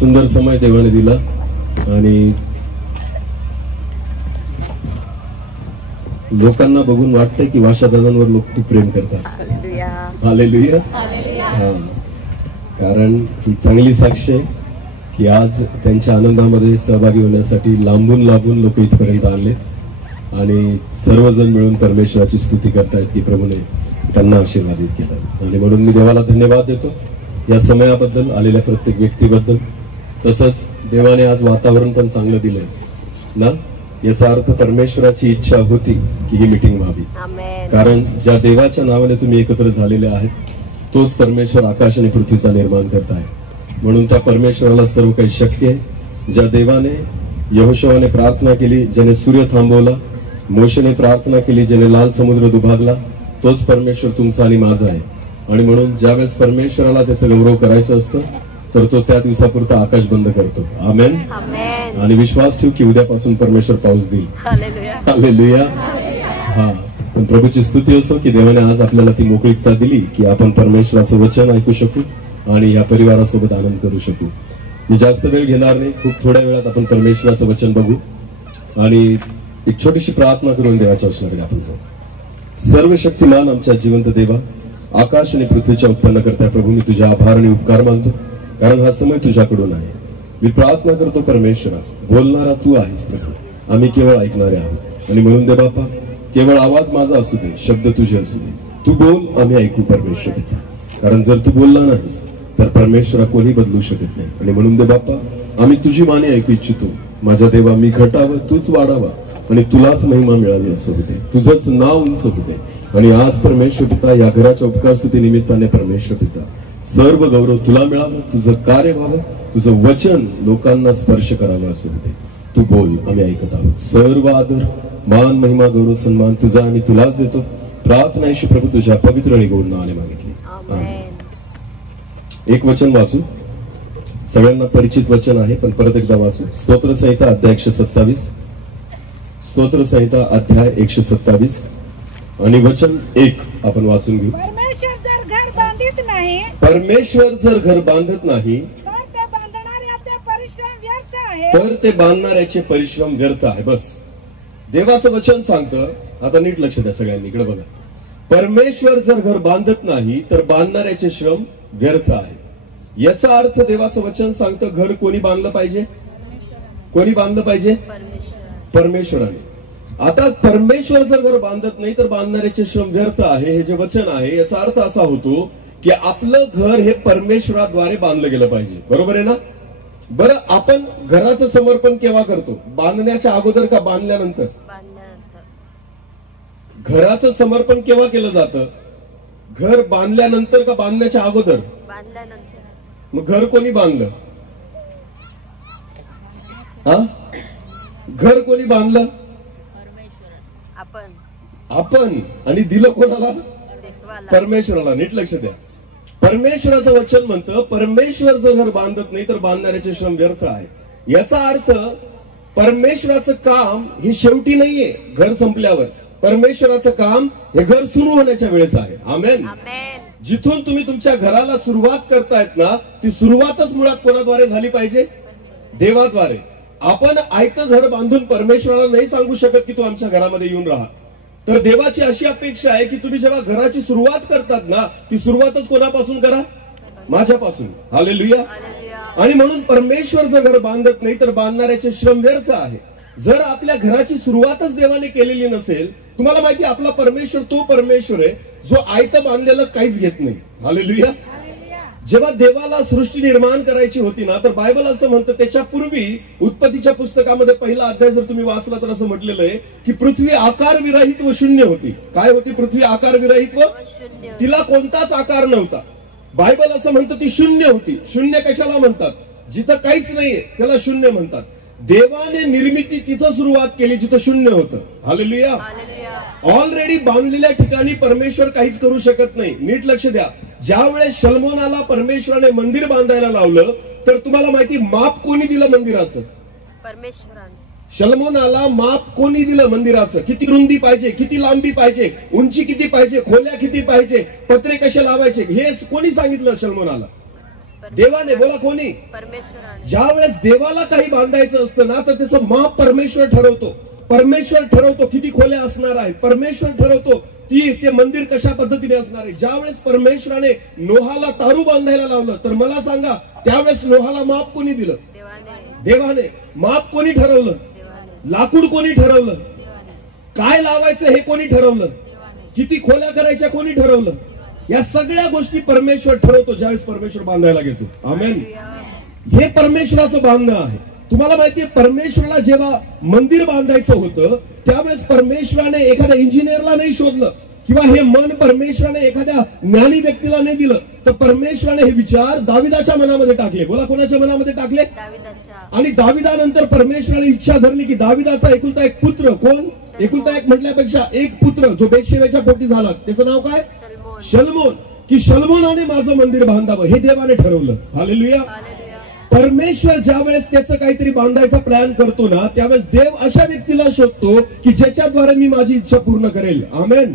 सुंदर समय देवाने दिला आणि लोकांना बघून वाटतंय की वाशा दादांवर लोक खूप प्रेम करतात. हालेलुया. कारण ही चांगली साक्ष आहे की आज त्यांच्या आनंदामध्ये सहभागी होण्यासाठी लांबून लांबून लोक इथपर्यंत आले आणि सर्वजण मिळून परमेश्वराची स्तुती करतायत की प्रभूने त्यांना आशीर्वादित केलं. आणि म्हणून मी देवाला धन्यवाद देतो या समयाबद्दल, आलेल्या प्रत्येक व्यक्तीबद्दल. तसंच देवाने आज वातावरण पण चांगलं दिलंय ना. याचा अर्थ परमेश्वराची इच्छा होती की ही मीटिंग व्हावी. कारण ज्या देवाच्या नावाने तुम्ही एकत्र झालेले आहेत तोच परमेश्वर आकाश आणि पृथ्वीचा निर्माण करत आहे. म्हणून त्या परमेश्वराला सर्व काही शक्य आहे. ज्या देवाने यहोशुआने प्रार्थना केली, ज्याने सूर्य थांबवला, मोशेने प्रार्थना केली, ज्याने लाल समुद्र दुभागला, तोच परमेश्वर तुमचा आणि माझा आहे. आणि म्हणून ज्यावेळेस परमेश्वराला त्याचं गौरव करायचं असतं तर तो त्या दिवसापुरता आकाश बंद करतो. आमेन. आणि विश्वास ठेव की उद्यापासून परमेश्वर पाऊस देईल. हालेलुया. हा, पण प्रभूची स्तुती असो की देवाने आज आपल्याला ती मोकळीकता दिली की आपण परमेश्वराचं वचन ऐकू शकू आणि या परिवारासोबत आनंद करू शकू. मी जास्त वेळ घेणार नाही, खूप थोड्या वेळात आपण परमेश्वराचं वचन बघू आणि एक छोटीशी प्रार्थना करून देवाच्या वचनाकडे आपण जाऊ. सर्व शक्तिमान आमच्या जिवंत देवा, आकाश आणि पृथ्वीच्या उत्पन्न करता प्रभू, मी तुझ्या आभार आणि उपकार मानतो कारण हा समय तुझ्याकडून आहे. मी प्रार्थना करतो परमेश्वरा, बोलणारा तू आहेस प्रभू, आम्ही केवळ ऐकणारे आहोत. आणि म्हणून दे बापा, केवळ आवाज माझा असू दे, शब्द तुझे असू दे, तू बोल आम्ही ऐकू परमेश्वर. कारण जर तू बोलला नाहीस तर परमेश्वरा कोणी बदलू शकत नाही. आणि म्हणून दे बापा, आम्ही तुझी वाणी ऐकू इच्छितो. माझ्या देवा, मी घटावं तूच वाढावा आणि तुलाच महिमा मिळावी असं होते, तुझंच नाव उंच होते. आणि आज परमेश्वर पिता या घराच्या उपकार स्तुती निमित्ताने परमेश्वर पिता सर्व गौरव तुला मिळावं, तुझं कार्य व्हावं, तुझं वचन लोकांना स्पर्श करावं असं होते. तू बोल, आम्ही ऐकत आहोत. सर्व आदर, मान, महिमा, गौरव, सन्मान तुझा आणि तुलाच देतो. प्रार्थना येशू प्रभू तुझ्या पवित्र आणि गौर नावाने मागितली. एक वचन वाचू, सगळ्यांना परिचित वचन आहे पण परत एकदा वाचू. स्तोत्रसंहिता अध्याय 127. स्तोत्रसंहिता अध्याय 127 आणि वचन 1 आपण वाचून घेऊ. परमेश्वर जर घर बांधत नाही तर ते बांधणाऱ्याचे परिश्रम व्यर्थ आहे. बस, देवाचं वचन सांगतं. आता नीट लक्ष द्या सगळ्यांनी, इकडे बघा. परमेश्वर जर घर बांधत नाही तर बांधणाऱ्याचे श्रम व्यर्थ आहे. याचा अर्थ देवाचं वचन सांगतं घर कोणी बांधलं पाहिजे? कोणी बांधलं पाहिजे? परमेश्वराने. आता परमेश्वर जर घर बांधत नाही तर बांधणाऱ्याचे श्रम व्यर्थ आहे, हे जे वचन आहे याचा अर्थ असा होतो की आपलं घर हे परमेश्वराद्वारे बांधलं गेलं पाहिजे. बरोबर आहे ना? बरं, आपण घराचं समर्पण केव्हा करतो? बांधण्याच्या अगोदर का बांधल्यानंतर? घराचं समर्पण केव्हा केलं जातं? घर बांधल्यानंतर का बांधण्याच्या अगोदर? मग घर कोणी बांधलं? हा, घर कोणी बांधलं? आपण. आणि दिलं कोणाला? परमेश्वराला. नीट लक्ष द्या. परमेश्वराचं वचन म्हणतं परमेश्वर जर घर बांधत नाही तर बांधणाऱ्याचे श्रम व्यर्थ आहे. याचा अर्थ परमेश्वराचं काम हे शेवटी नाहीये घर संपल्यावर. परमेश्वराचं काम हे घर सुरू होण्याच्या वेळेस आहे. आमेन. जिथून तुम्ही तुमच्या घराला सुरुवात करतायत ना, ती सुरुवातच मुळात कोणाद्वारे झाली पाहिजे? देवाद्वारे. आपण आयतं घर बांधून परमेश्वराला नाही सांगू शकत की तू आमच्या घरामध्ये येऊन राहा. तर देवाची अशी अपेक्षा आहे की तुम्ही जेव्हा घराची सुरुवात करतात ना, ती सुरुवातच कोणापासून करा? माझ्यापासून. हालेलुया. आणि म्हणून परमेश्वर जर घर बांधत नाही तर बांधणाऱ्याचे श्रम व्यर्थ आहे. जर आपल्या घराची सुरुवातच देवाने केलेली नसेल, तुम्हाला माहिती आपला परमेश्वर तो परमेश्वर आहे जो आयतं बांधलेलं काहीच घेत नाही. हालेलुया. जेव्हा देवाला सृष्टी निर्माण करायची होती ना, तर बायबल असं म्हणतं त्याच्या पूर्वी उत्पत्तीच्या पुस्तकामध्ये पहिला अध्याय जर तुम्ही वाचला तर असं म्हटलेलं आहे की पृथ्वी आकार विरहित व शून्य होती. काय होती पृथ्वी? आकार विरहित व तिला कोणताच आकार नव्हता. बायबल असं म्हणतं ती शून्य होती. शून्य कशाला म्हणतात? जिथं काहीच नाहीये त्याला शून्य म्हणतात. देवाने निर्मिती तिथं सुरुवात केली जिथं शून्य होतं. हालेलुया. ऑलरेडी बांधलेल्या ठिकाणी परमेश्वर काहीच करू शकत नाही. नीट लक्ष द्या. ज्या वेळेस शलमोनाला परमेश्वराने मंदिर बांधायला लावलं तर तुम्हाला माहिती माप कोणी दिलं मंदिराचं? परमेश्वराने. शलमोनाला माप कोणी दिलं मंदिराचं? किती रुंदी पाहिजे, किती लांबी पाहिजे, उंची किती पाहिजे, खोल्या किती पाहिजे, पत्रे कसे लावायचे, हे कोणी सांगितलं शलमोनाला? देवाने. बोला कोणी? परमेश्वराने. ज्या वेळेस देवाला काही बांधायचं असतं ना तर त्याचं माप परमेश्वर ठरवतो. परमेश्वर ठरवतो किती खोल्या असणार आहेत. परमेश्वर ठरवतो ते मंदिर कशा पद्धतीने असणार आहे. ज्या वेळेस परमेश्वराने नोहाला तारू बांधायला लावलं तर मला सांगा त्यावेळेस नोहाला माप कोणी दिलं? देवाने. माप कोणी ठरवलं? लाकूड कोणी ठरवलं? काय लावायचं हे कोणी ठरवलं? किती खोल्या करायच्या कोणी ठरवलं? या सगळ्या गोष्टी परमेश्वर ठरवतो ज्यावेळेस परमेश्वर बांधायला घेतो. आमेन. हे परमेश्वराचं बांधणं आहे. तुम्हाला माहितीये परमेश्वराला जेव्हा मंदिर बांधायचं होतं त्यावेळेस परमेश्वराने एखाद्या इंजिनियरला नाही शोधलं किंवा हे मन परमेश्वराने एखाद्या ज्ञानी व्यक्तीला नाही दिलं तर परमेश्वराने हे विचार दाविदाच्या मनामध्ये टाकले. बोला कोणाच्या मनामध्ये टाकले? आणि दाविदानंतर परमेश्वराने इच्छा धरली की दाविदाचा एकुलता एक पुत्र. कोण? एकुलता एक म्हटल्यापेक्षा एक पुत्र जो बेतशेबाच्या पोटी झाला त्याचं नाव काय? शलोमोन. की शलोमोनाने माझं मंदिर बांधावं हे देवाने ठरवलं. हालेलुया. परमेश्वर ज्या वेळेस त्याचं काहीतरी बांधायचा प्लॅन करतो ना त्यावेळेस देव अशा व्यक्तीला शोधतो की ज्याच्याद्वारे मी माझी इच्छा पूर्ण करेल. आमेन.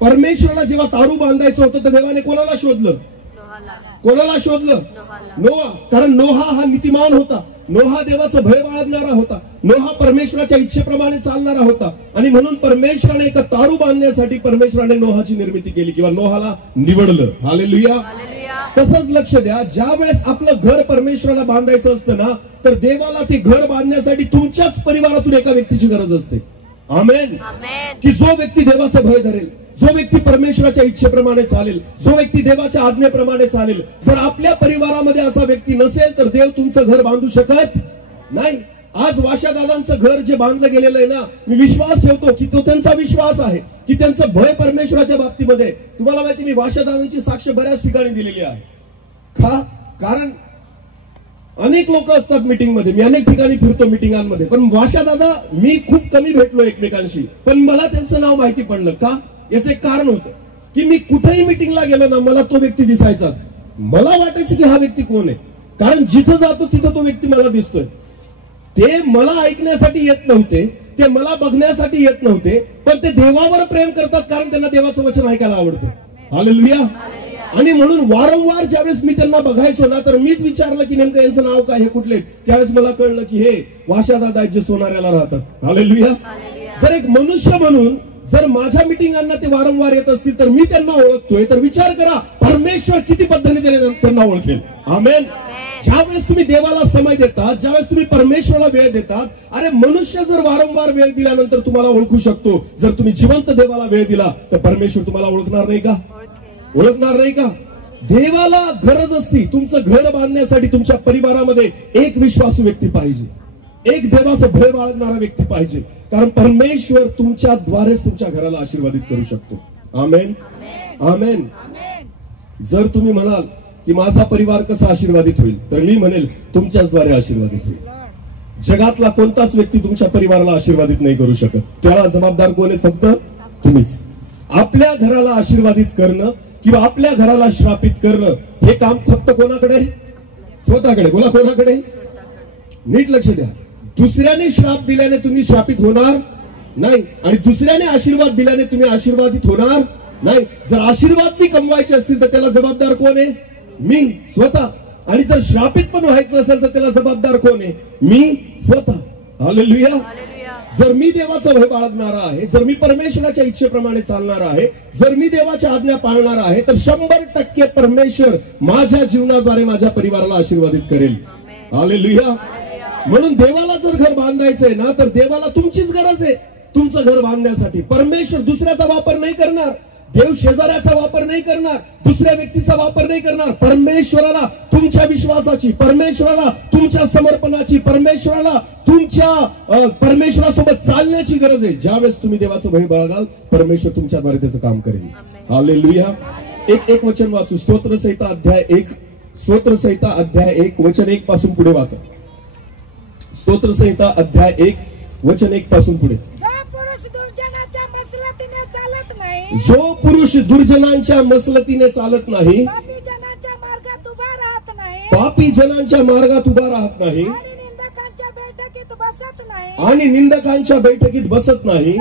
परमेश्वराला जेव्हा तारू बांधायचं होतं तर देवाने कोणाला शोधलं? कोणाला शोधलं? नोहा. कारण नोहा हा नीतिमान होता. नोहा देवाचं भय बाळगणारा होता. नोहा परमेश्वराच्या इच्छेप्रमाणे चालणारा होता आणि म्हणून परमेश्वराने एका तारू बांधण्यासाठी परमेश्वराने नोहाची निर्मिती केली किंवा नोहाला निवडलं. हालेलुया. तसंच लक्ष द्या ज्या वेळेस आपलं घर परमेश्वराला बांधायचं असतं ना तर देवाला ते घर बांधण्यासाठी तुमच्याच परिवारातून एका व्यक्तीची गरज असते. आमेन. की जो व्यक्ती देवाचं भय धरेल, जो व्यक्ती परमेश्वराच्या इच्छेप्रमाणे चालेल, जो व्यक्ती देवाच्या आज्ञेप्रमाणे चालेल. जर आपल्या परिवारामध्ये असा व्यक्ती नसेल तर देव तुमचं घर बांधू शकत नाही. आज वाशादादांचं घर जे बांधलं गेलेलं आहे ना मी विश्वास ठेवतो की तो त्यांचा विश्वास आहे की त्यांचं भय परमेश्वराच्या बाबतीमध्ये. तुम्हाला माहिती मी वाशादादांची साक्ष बऱ्याच ठिकाणी दिलेली आहे. का? कारण अनेक लोक असतात मीटिंग मध्ये. मी अनेक ठिकाणी फिरतो मीटिंगांमध्ये पण वाशादादा मी खूप कमी भेटलो एकमेकांशी पण मला त्यांचं नाव माहिती पडलं. का? याचं एक कारण होतं की मी कुठेही मीटिंगला गेलो ना मला तो व्यक्ती दिसायचाच. मला वाटायचं की हा व्यक्ती कोण आहे कारण जिथं जातो तिथं तो व्यक्ती मला दिसतोय. ते मला ऐकण्यासाठी येत नव्हते, ते मला बघण्यासाठी येत नव्हते पण ते देवावर प्रेम करतात कारण त्यांना देवाचं वचन ऐकायला आवडतं. हालेलुया. आणि म्हणून वारंवार ज्यावेळेस मी त्यांना बघायचो ना तर मीच विचारलं की नेमकं यांचं नाव काय हे कुठले. त्यावेळेस मला कळलं की हे वाशादादा जे सोनाऱ्याला राहतात. हालेलुया. जर एक मनुष्य म्हणून जर माझ्या मिटिंगांना ते वारंवार येत असतील तर मी त्यांना ओळखतोय तर विचार करा परमेश्वर किती पद्धतीने त्यांना ओळखेल. आमेन. ज्यावेळेस तुम्ही देवाला समय देतात, ज्यावेळेस तुम्ही परमेश्वराला वेळ देतात, अरे मनुष्य जर वारंवार वेळ दिल्यानंतर तुम्हाला ओळखू शकतो. जर तुम्ही जिवंत देवाला वेळ दिला तर परमेश्वर तुम्हाला ओळखणार नाही का? ओळखणार नाही का? देवाला गरज असती तुमचं घर बांधण्यासाठी तुमच्या परिवारामध्ये एक विश्वासू व्यक्ती पाहिजे, एक देवाचं भय बाळगणारा व्यक्ती पाहिजे. कारण परमेश्वर तुमच्या द्वारेच तुमच्या घराला आशीर्वादित करू शकतो. आमेन. आमेन. जर तुम्ही म्हणाल की माझा परिवार कसा आशीर्वादित होईल तर मी म्हणेल तुमच्याच द्वारे आशीर्वादित होईल. जगातला कोणताच व्यक्ती तुमच्या परिवाराला आशीर्वादित नाही करू शकत. त्याला जबाबदार कोण आहे? फक्त तुम्हीच. आपल्या घराला आशीर्वादित करणं किंवा आपल्या घराला श्रापित करणं हे काम फक्त कोणाकडे? स्वतःकडे. बोला कोणाकडे? नीट लक्ष द्या. दुसऱ्याने श्राप दिल्याने तुम्ही श्रापित होणार नाही आणि दुसऱ्याने आशीर्वाद दिल्याने तुम्ही आशीर्वादित होणार नाही. जर आशीर्वाद मी कमवायचे असतील तर त्याला जबाबदार कोण आहे? मी स्वतः. आणि जर श्रापित पण व्हायचं असेल तर त्याला जबाबदार कोण आहे? मी स्वतः. हालेलुया. जर मी देवाचा भय बाळगणारा आहे, जर मी परमेश्वराच्या इच्छेप्रमाणे चालणारा आहे, जर मी देवाच्या आज्ञा पाळणारा आहे तर 100% परमेश्वर माझ्या जीवनाद्वारे माझ्या परिवाराला आशीर्वादित करेल. हालेलुया. म्हणून देवाला जर घर बांधायचंय ना तर देवाला तुमचीच गरज आहे तुमचं घर बांधण्यासाठी. परमेश्वर दुसऱ्याचा वापर नाही करणार. देव शेजाऱ्याचा वापर नाही करणार, दुसऱ्या व्यक्तीचा वापर नाही करणार. परमेश्वराला तुमच्या विश्वासाची, परमेश्वराला तुमच्या समर्पणाची, परमेश्वराला तुमच्या परमेश्वरासोबत चालण्याची गरज आहे. ज्यावेळेस तुम्ही देवाचं भय बाळगाल परमेश्वर तुमच्याद्वारे त्याचं काम करेल. हालेलुया. एक वचन वाचू. स्तोत्रसंहिता अध्याय 1. स्तोत्रसंहिता अध्याय 1 वचन 1 पासून पुढे वाचा. स्तोत्रसंहिता अध्याय 1 वचन 1 पासून पुढे. जो पुरुष दुर्जनांच्या मसलतीने चालत नाही, पापी जनांच्या मार्गात उभा राहत नाही आणि निंदकांच्या बैठकीत बसत नाही.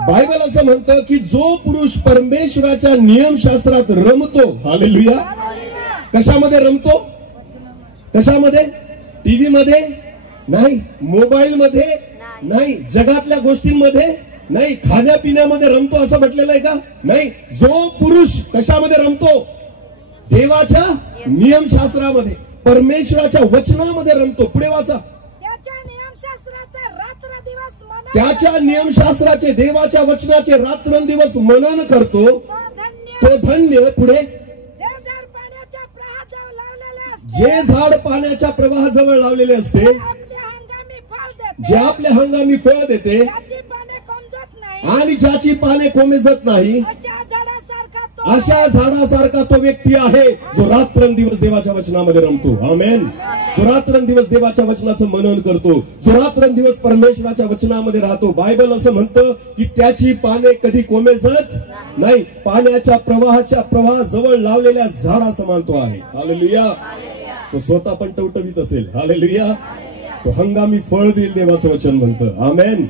बायबल असं म्हणतं की जो पुरुष परमेश्वराच्या नियमशास्त्रात रमतो. हालेलुया. कशामध्ये रमतो? कशामध्ये? टीव्ही मध्ये नाही, मोबाईल मध्ये नाही, जगातल्या गोष्टींमध्ये नाही, खाण्यापिण्यामध्ये रमतो असं म्हटलेलं आहे का? नाही. जो पुरुष कशामध्ये रमतो? देवाच्या नियमशास्त्रामध्ये, परमेश्वराच्या वचनामध्ये रमतो. पुढे वाचा. त्याच्या नियमशास्त्राचे, देवाच्या वचनाचे रात्रंदिवस मनन करतो तो धन्य. पुढे. जे झाड पाण्याच्या प्रवाहाजवळ लावलेले असते, जे आपल्या हंगामी फळ देते आणि ज्याची पाने कोमेजत नाही, अशा झाडासारखा तो व्यक्ती आहे जो रात्रंदिवस देवाच्या वचनामध्ये रमतो. आमेन. जो रात्रंदिवस देवाच्या वचनाचं मनन करतो, जो रात्रंदिवस परमेश्वराच्या वचनामध्ये राहतो. बायबल असं म्हणतं की त्याची पाने कधी कोमेजत नाही, पाण्याच्या प्रवाहाजवळ लावलेल्या झाडा समान तो आहे. हालेलुया. तो स्वतः पण टवटवीत असेल. हालेलुया. तो हंगामी फळ देईल देवाचं वचन म्हणतं. आमेन.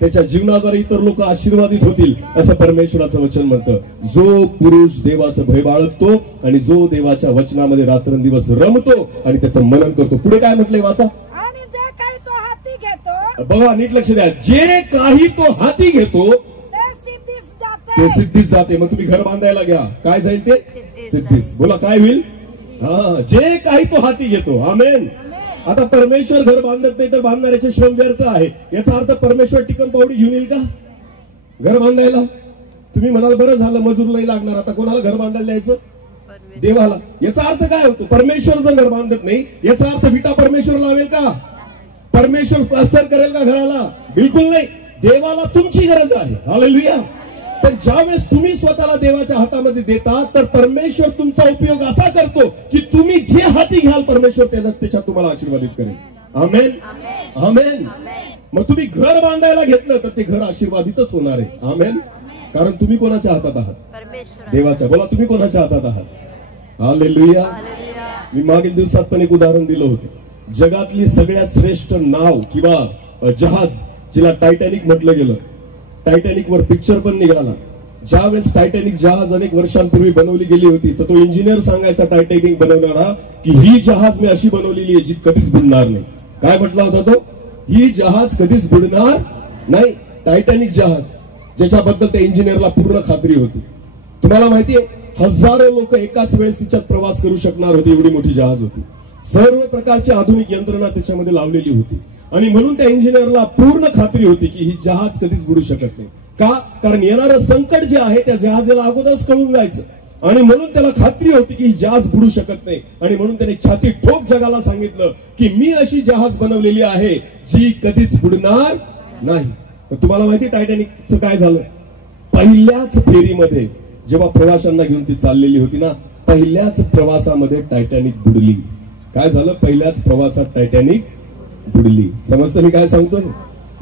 त्याच्या जीवनाद्वारे इतर लोक आशीर्वादित होतील असं परमेश्वराचं वचन म्हणतं. जो पुरुष देवाचं भय बाळगतो आणि जो देवाच्या वचनामध्ये रात्रंदिवस रमतो आणि त्याचं मनन करतो. पुढे काय म्हटलंय वाचा. आणि जे काही तो हाती घेतो, बघा नीट लक्ष द्या, जे काही तो हाती घेतो ते सिद्धीस जाते. मग तुम्ही घर बांधायला घ्या, काय जाईल ते? सिद्धीस. बोला काय होईल? जे काही तो हाती घेतो. आमेन. आता परमेश्वर घर बांधत नाही तर बांधणाऱ्याचे श्रम व्यर्थ आहे. याचा अर्थ परमेश्वर टिकम पावडी घेऊन येईल का घर बांधायला? तुम्ही म्हणाल बरं झालं मजूर नाही लागणार, आता कोणाला घर बांधायला द्यायचं? देवाला. याचा अर्थ काय होतो? परमेश्वर जर घर बांधत नाही याचा अर्थ विटा परमेश्वर लावेल का? परमेश्वर प्लास्टर करेल का घराला? बिलकुल नाही. देवाला तुमची गरज आहे. हालेलुया. पण ज्यावेळेस तुम्ही स्वतःला देवाच्या हातामध्ये देता तर परमेश्वर तुमचा उपयोग असा करतो की तुम्ही जे हाती घ्याल परमेश्वर त्याच्यात तुम्हाला आशीर्वादित करेल. आमेन. आमेन. मग तुम्ही घर बांधायला घेतलं तर ते घर आशीर्वादितच होणार आहे. आमेन. कारण तुम्ही कोणाच्या हातात आहात? देवाच्या. बोला तुम्ही कोणाच्या हातात आहात? हालेलुया. मी मागील दिवसात पण एक उदाहरण दिलं होतं. जगातली सगळ्यात श्रेष्ठ नाव किंवा जहाज जिला टायटॅनिक म्हटलं गेलं, टायटॅनिक वर पिक्चर पण निघाला. ज्यावेळेस टायटॅनिक जहाज अनेक वर्षांपूर्वी बनवली गेली होती तर तो इंजिनियर सांगायचा टायटॅनिक बनवणारा की ही जहाज मी अशी बनवलेली आहे जी कधीच बुडणार नाही. काय म्हटला होता तो? ही जहाज कधीच बुडणार नाही. टायटॅनिक जहाज, ज्याच्याबद्दल त्या इंजिनियरला पूर्ण खात्री होती. तुम्हाला माहितीये हजारो लोक एकाच वेळेस तिच्यात प्रवास करू शकणार होते, एवढी मोठी जहाज होती. सर्व प्रकारची आधुनिक यंत्रणा त्याच्यामध्ये लावलेली होती आणि म्हणून त्या इंजिनियरला पूर्ण खात्री होती की ही जहाज कधीच बुडू शकत नाही. का? कारण येणारं संकट जे आहे त्या जहाजाला अगोदरच कळून जायचं आणि म्हणून त्याला खात्री होती की ही जहाज बुडू शकत नाही. आणि म्हणून त्याने छाती ठोक जगाला सांगितलं की मी अशी जहाज बनवलेली आहे जी कधीच बुडणार नाही. तर तुम्हाला माहिती टायटॅनिकचं काय झालं? पहिल्याच फेरीमध्ये जेव्हा प्रवाशांना घेऊन ती चाललेली होती ना, पहिल्याच प्रवासामध्ये टायटॅनिक बुडली. काय झालं? पहिल्याच प्रवासात टायटॅनिक बुडली. समजतं मी काय सांगतोय?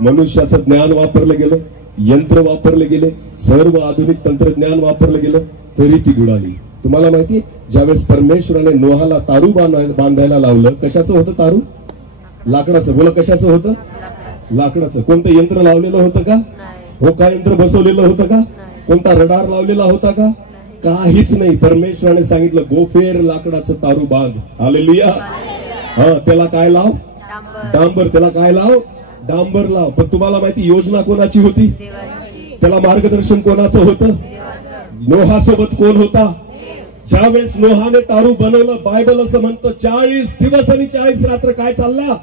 मनुष्याचं ज्ञान वापरलं गेलं, यंत्र वापरले गेले, सर्व आधुनिक तंत्रज्ञान वापरलं गेलं तरी ती बुडाली. तुम्हाला माहिती ज्यावेळेस परमेश्वराने नोहाला तारू बांधायला लावलं, कशाचं होतं तारू? लाकडाचं. बोला कशाचं होतं? लाकडाचं. कोणतं यंत्र लावलेलं होतं का? हो का यंत्र बसवलेलं होतं का? कोणता रडार लावलेला होता का? काहीच नाही. परमेश्वराने सांगितलं गोफेर लाकडाचं तारू बांध. हालेलुया. त्याला काय लाव? डांबर. त्याला काय लाव? डांबर लाव. पण तुम्हाला माहिती योजना कोणाची होती? त्याला मार्गदर्शन कोणाचं होतं? नोहा सोबत कोण होता? ज्यावेळेस नोहाने तारू बनवलं, बायबल असं म्हणतं 40 दिवस आणि 40 रात्र काय चालला?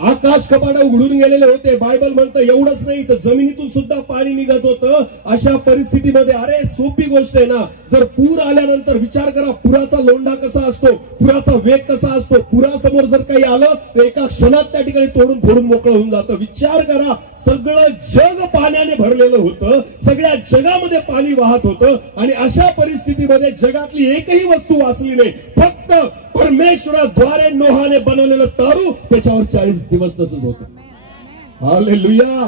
आकाश कपाट उघडून गेलेले होते. बायबल म्हणतं एवढंच नाही तर जमिनीतून सुद्धा पाणी निघत होतं. अशा परिस्थितीमध्ये अरे सोपी गोष्ट आहे ना, जर पूर आल्यानंतर विचार करा पुराचा लोंढा कसा असतो, पुराचा वेग कसा असतो. पुरासमोर जर काही आलं तर एका क्षणात त्या ठिकाणी तोडून फोडून मोकळं होऊन जातं. विचार करा सगळं जग पाण्याने भरलेलं होतं, सगळ्या जगामध्ये पाणी वाहत होतं आणि अशा परिस्थितीमध्ये जगातली एकही वस्तू वाचली नाही. फक्त परमेश्वराद्वारे नोहाने बनवलेलं तारू त्याच्यावर 40 दिवस तसंच होतं. हालेलुया.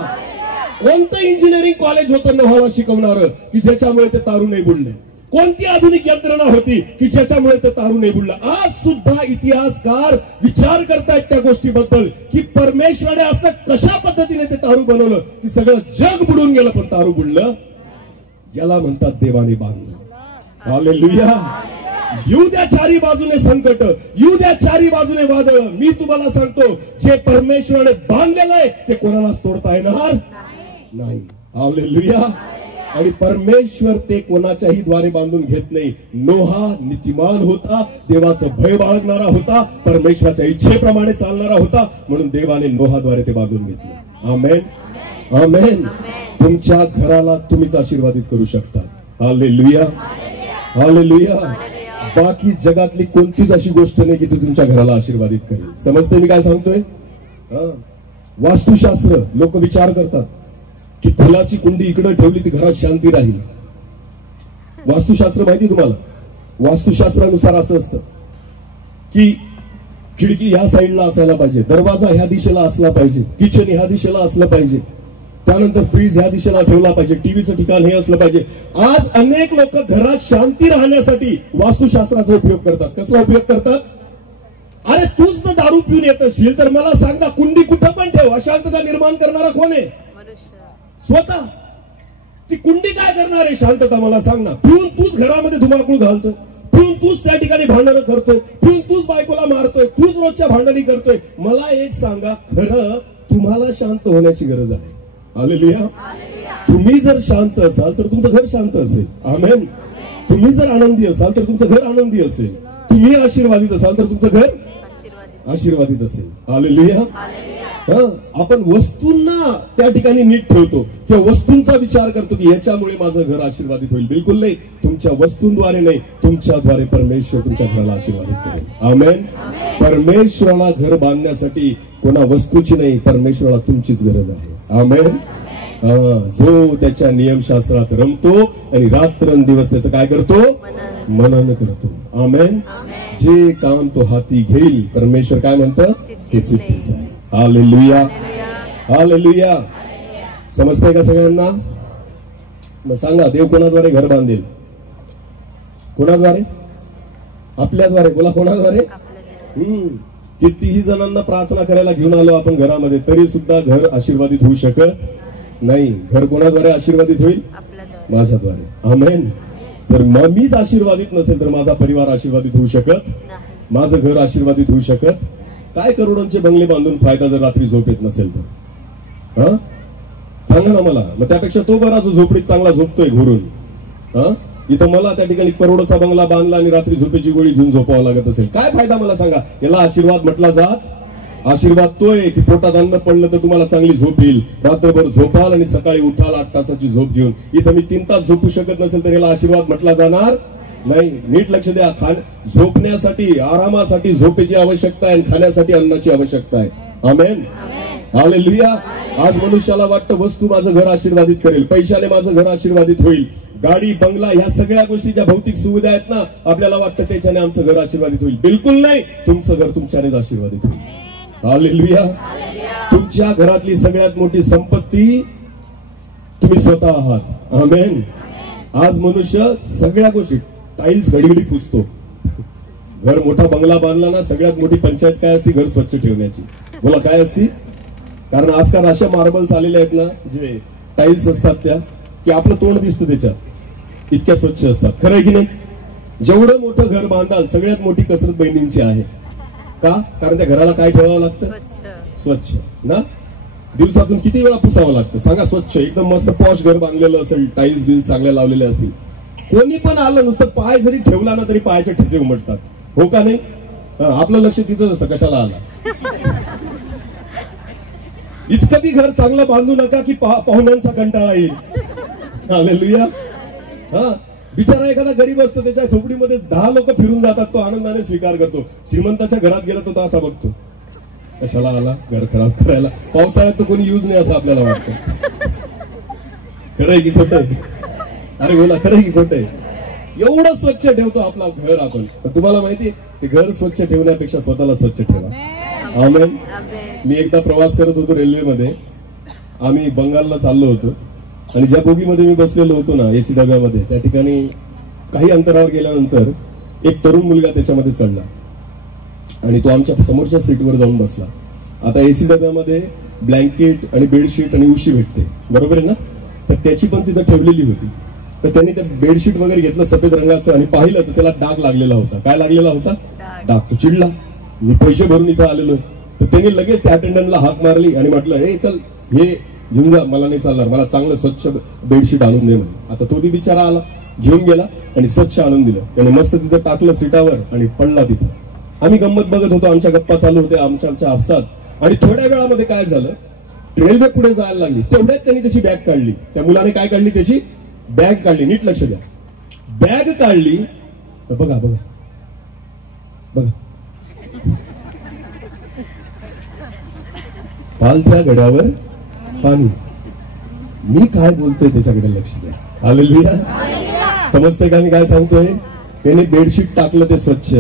कोणतं इंजिनिअरिंग कॉलेज होतं नोहाला शिकवणारं की ज्याच्यामुळे ते तारू नाही बुडले? कोणती आधुनिक यंत्रणा होती की ज्याच्यामुळे ते तारू नाही बुडलं? आज सुद्धा इतिहासकार विचार करतायत त्या गोष्टीबद्दल की परमेश्वराने असं कशा पद्धतीने ते तारू बनवलं की सगळं जग बुडून गेलं पण तारू बुडलं. याला म्हणतात देवाने बांधलं. हालेलुया. येऊ द्या चारी बाजूने संकट, येऊ द्या चारी बाजूने वादळ, मी तुम्हाला सांगतो जे परमेश्वराने बांधलेलं आहे ते कोणालाच तोडता येणार नाही. हालेलुया. आणि परमेश्वर ते कोणाच्याही द्वारे बांधून घेत नाही. नोहा नीतिमान होता, देवाचं भय बाळगणारा होता, परमेश्वराच्या इच्छेप्रमाणे चालणारा होता, म्हणून देवाने नोहाद्वारे ते बांधून घेतले. आमेन, आमेन. तुमच्या घराला तुम्हीच आशीर्वादित करू शकता. Hallelujah, hallelujah. बाकी जगातली कोणतीच अशी गोष्ट नाही की ती तुमच्या घराला आशीर्वादित करेल. समजते मी काय सांगतोय? वास्तुशास्त्र लोक विचार करतात की फुलाची कुंडी इकडे ठेवली ती घरात शांती राहील. वास्तुशास्त्र माहिती तुम्हाला? वास्तुशास्त्रानुसार असं असतं की खिडकी ह्या साईडला असायला पाहिजे, दरवाजा ह्या दिशेला असला पाहिजे, किचन ह्या दिशेला असलं पाहिजे, त्यानंतर फ्रीज ह्या दिशेला ठेवला पाहिजे, टीव्हीचं ठिकाण हे असलं पाहिजे. आज अनेक लोक घरात शांती राहण्यासाठी वास्तुशास्त्राचा उपयोग करतात. कसला उपयोग करतात? अरे तूच तर दारू पिऊन येत असशील तर मला सांग ना, कुंडी कुठं पण ठेव, अशांतता निर्माण करणारा कोण आहे? स्वतः. ती कुंडी काय करणार आहे शांतता? मला सांग ना. पिऊन तूच घरामध्ये धुमाकूळ घालतोय, पिऊन तूच त्या ठिकाणी भांडणं करतोय, पिऊन तूच बायकोला मारतोय, तूच रोजच्या भांडणी करतोय. मला एक सांगा, खरं तुम्हाला शांत होण्याची गरज आहे. हालेलुया. तुम्ही जर शांत असाल तर तुमचं घर शांत असेल. आमेन. तुम्ही जर आनंदी असाल तर तुमचं घर आनंदी असेल. तुम्ही आशीर्वादित असाल तर तुमचं घर आशीर्वादित असेल. हालेलुया. आपण वस्तूंना त्या ठिकाणी नीट ठेवतो किंवा वस्तूंचा विचार करतो की याच्यामुळे माझं घर आशीर्वादित होईल. बिलकुल नाही. तुमच्या वस्तूंद्वारे नाही, तुमच्याद्वारे परमेश्वर तुमच्या घराला आशीर्वादित करेल. आमेन. परमेश्वराला घर बांधण्यासाठी कोणा वस्तूची नाही, परमेश्वराला तुमचीच गरज आहे. आमेन. जो त्याच्या नियमशास्त्रात रमतो आणि रात्रंदिवस त्याचं काय करतो? मनन करतो. आमेन. जे काम तो हाती घेईल, परमेश्वर काय म्हणतं? ते सिद्धीच आहे. Hallelujah, hallelujah. समजतंय का सगळ्यांना? मग सांगा, देव कोणाद्वारे घर बांधेल? कोणाद्वारे? आपल्याद्वारे. बोला, कोणाद्वारे? कितीही जणांना प्रार्थना करायला घेऊन आलो आपण घरामध्ये, तरी सुद्धा घर आशीर्वादित होऊ शकत नाही. घर कोणाद्वारे आशीर्वादित होईल? माझ्याद्वारे. आमेन. जर मीच आशीर्वादित नसेल तर माझा परिवार आशीर्वादित होऊ शकत, माझं घर आशीर्वादित होऊ शकत. काय करोडोंचे बंगले बांधून फायदा जर रात्री झोप येत नसेल तर? सांगा ना मला. मग त्यापेक्षा तो बरा जो झोपडीत चांगला झोपतोय घोरून. इथं मला त्या ठिकाणी करोडोचा बंगला बांधला आणि रात्री झोपेची गोळी घेऊन झोपावं लागत असेल. काय फायदा मला सांगा? याला आशीर्वाद म्हटला जात? आशीर्वाद तोय की पोटात अन्न पडलं तर तुम्हाला चांगली झोप येईल, रात्रभर झोपाल आणि सकाळी उठाल 8 तासाची झोप घेऊन. इथं मी 3 तास झोपू शकत नसेल तर याला आशीर्वाद म्हटला जाणार नाही. नीट लक्ष द्या. झोपण्यासाठी, आरामासाठी झोपेची आवश्यकता आहे, खाण्यासाठी अन्नाची आवश्यकता आहे. आमेन, हालेलुया. आज मनुष्याला वाटतं वस्तू माझं घर आशीर्वादित करेल, पैशाने माझं घर आशीर्वादित होईल, गाडी बंगला ह्या सगळ्या गोष्टी ज्या भौतिक सुविधा आहेत ना, आपल्याला वाटतं त्याच्याने आमचं घर आशीर्वादित होईल. बिलकुल नाही. तुमचं घर तुमच्यानेच आशीर्वादित होईल. हालेलुया. तुमच्या घरातली सगळ्यात मोठी संपत्ती तुम्ही स्वतः आहात. आमेन. आज मनुष्य सगळ्या गोष्टी, टाईल्स घडीघडी पुसतो. घर मोठा बंगला बांधला ना, सगळ्यात मोठी पंचायत काय असती? घर स्वच्छ ठेवण्याची. बोला, काय असती? कारण आजकाल अशा मार्बल्स आलेल्या आहेत ना, जे टाईल्स असतात त्या, की आपलं तोंड दिसतं त्याच्यात, इतक्या स्वच्छ असतात. खरं आहे की नाही? जेवढं मोठं घर बांधाल, सगळ्यात मोठी कसरत बहिणींची आहे. का? कारण त्या घराला काय ठेवावं लागतं? स्वच्छ ना. दिवसातून किती वेळा पुसावं लागतं सांगा? स्वच्छ एकदम मस्त पॉश घर बांधलेलं असेल, टाईल्स बिल्स चांगल्या लावलेले असतील, कोणी पण आलं नुसतं पाय जरी ठेवला ना तरी पायाचे ठिसे उमटतात. हो का नाही? आपलं लक्ष तिथंच असतं, कशाला आला. इतकं बी घर चांगलं बांधू नका की पाहुण्यांचा कंटाळा येईल. हालेलुया. बिचारा एखादा गरीब असतो, त्याच्या झोपडीमध्ये 10 लोक फिरून जातात, तो आनंदाने स्वीकार करतो. श्रीमंताच्या घरात गेला तो असा बघतो, कशाला आला घर खराब करायला. पावसाळ्यात तर कोणी यूज नाही असं आपल्याला वाटतं. खरंय की खोटं आहे? अरे बोला, खरंय की खोटं आहे? एवढं स्वच्छ ठेवतो आपला घर आपण. तुम्हाला माहिती, ते घर स्वच्छ ठेवण्यापेक्षा स्वतःला स्वच्छ ठेवा. आमेन. मी एकदा प्रवास करत होतो रेल्वेमध्ये. आम्ही बंगालला चाललो होतो आणि ज्या बोगीमध्ये मी बसलेलो होतो ना, एसी डब्यामध्ये, त्या ठिकाणी काही अंतरावर गेल्यानंतर एक तरुण मुलगा त्याच्यामध्ये चढला आणि तो आमच्या समोरच्या सीटवर जाऊन बसला. आता एसी डब्यामध्ये ब्लँकेट आणि बेडशीट आणि उशी भेटते, बरोबर आहे ना? तर त्याची पण तिथं ठेवलेली होती. तर त्यांनी ते बेडशीट वगैरे घेतलं सफेद रंगाचं आणि पाहिलं तर त्याला डाग लागलेला होता. काय लागलेला होता? डाग. तो चिडला, मी पैसे भरून इथं आलेलो. तर त्यांनी लगेच त्या अटेंडंटला हाक मारली आणि म्हटलं, हे चल हे घेऊन जा, मला नाही चालणार, मला चांगलं स्वच्छ बेडशीट आणून दे म्हणे. आता तो बी बिचारा आला, घेऊन गेला आणि स्वच्छ आणून दिलं. त्याने मस्त तिथं टाकलं सीटावर आणि पडला तिथं. आम्ही गंमत बघत होतो, आमच्या गप्पा चालू होत्या आमच्या आपसात. आणि थोड्या वेळामध्ये काय झालं, रेल्वे पुढे जायला लागली. तेवढ्यात त्यांनी त्याची बॅग काढली. त्या मुलाने काय काढली? त्याची बॅग काढली. नीट लक्ष द्या, बॅग काढली. बघा बघा बघा, पालथ्या गड्यावर पाणी. मी काय बोलतोय त्याच्याकडे लक्ष द्या. हालेलुया. समजतंय का मी काय सांगतोय? त्याने बेडशीट टाकलं, ते स्वच्छ,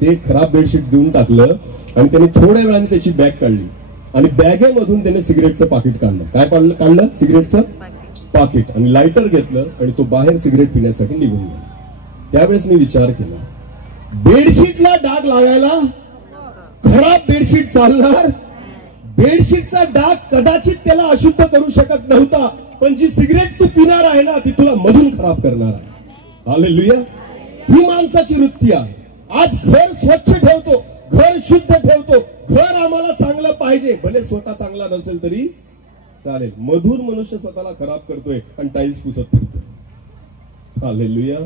ते खराब बेडशीट देऊन टाकलं आणि त्याने थोड्या वेळाने त्याची बॅग काढली आणि बॅगेमधून त्याने सिगरेटचं पाकिट काढलं. काय काढलं? सिगरेटचं पाकिट. आणि लायटर घेतलं आणि तो बाहेर सिगरेट पिण्यासाठी निघून गेला. त्यावेळेस मी विचार केला, बेडशीटला डाग लागायला खराब बेडशीट चालणार? बेडशीटचा डाग कदाचित त्याला अशुद्ध करू शकत नव्हता, पण जी सिगरेट तू पिणार आहे ना, ती तुला मधून खराब करणार आहे. हालेलुया. ही माणसाची वृत्ती आहे. आज घर स्वच्छ ठेवतो, घर शुद्ध ठेवतो, घर आम्हाला चांगलं पाहिजे, भले स्वतः चांगला नसेल तरी चालेल. मधून मनुष्य स्वतःला खराब करतोय आणि टाईल्स पुसत फिरतोय. हालेलुया.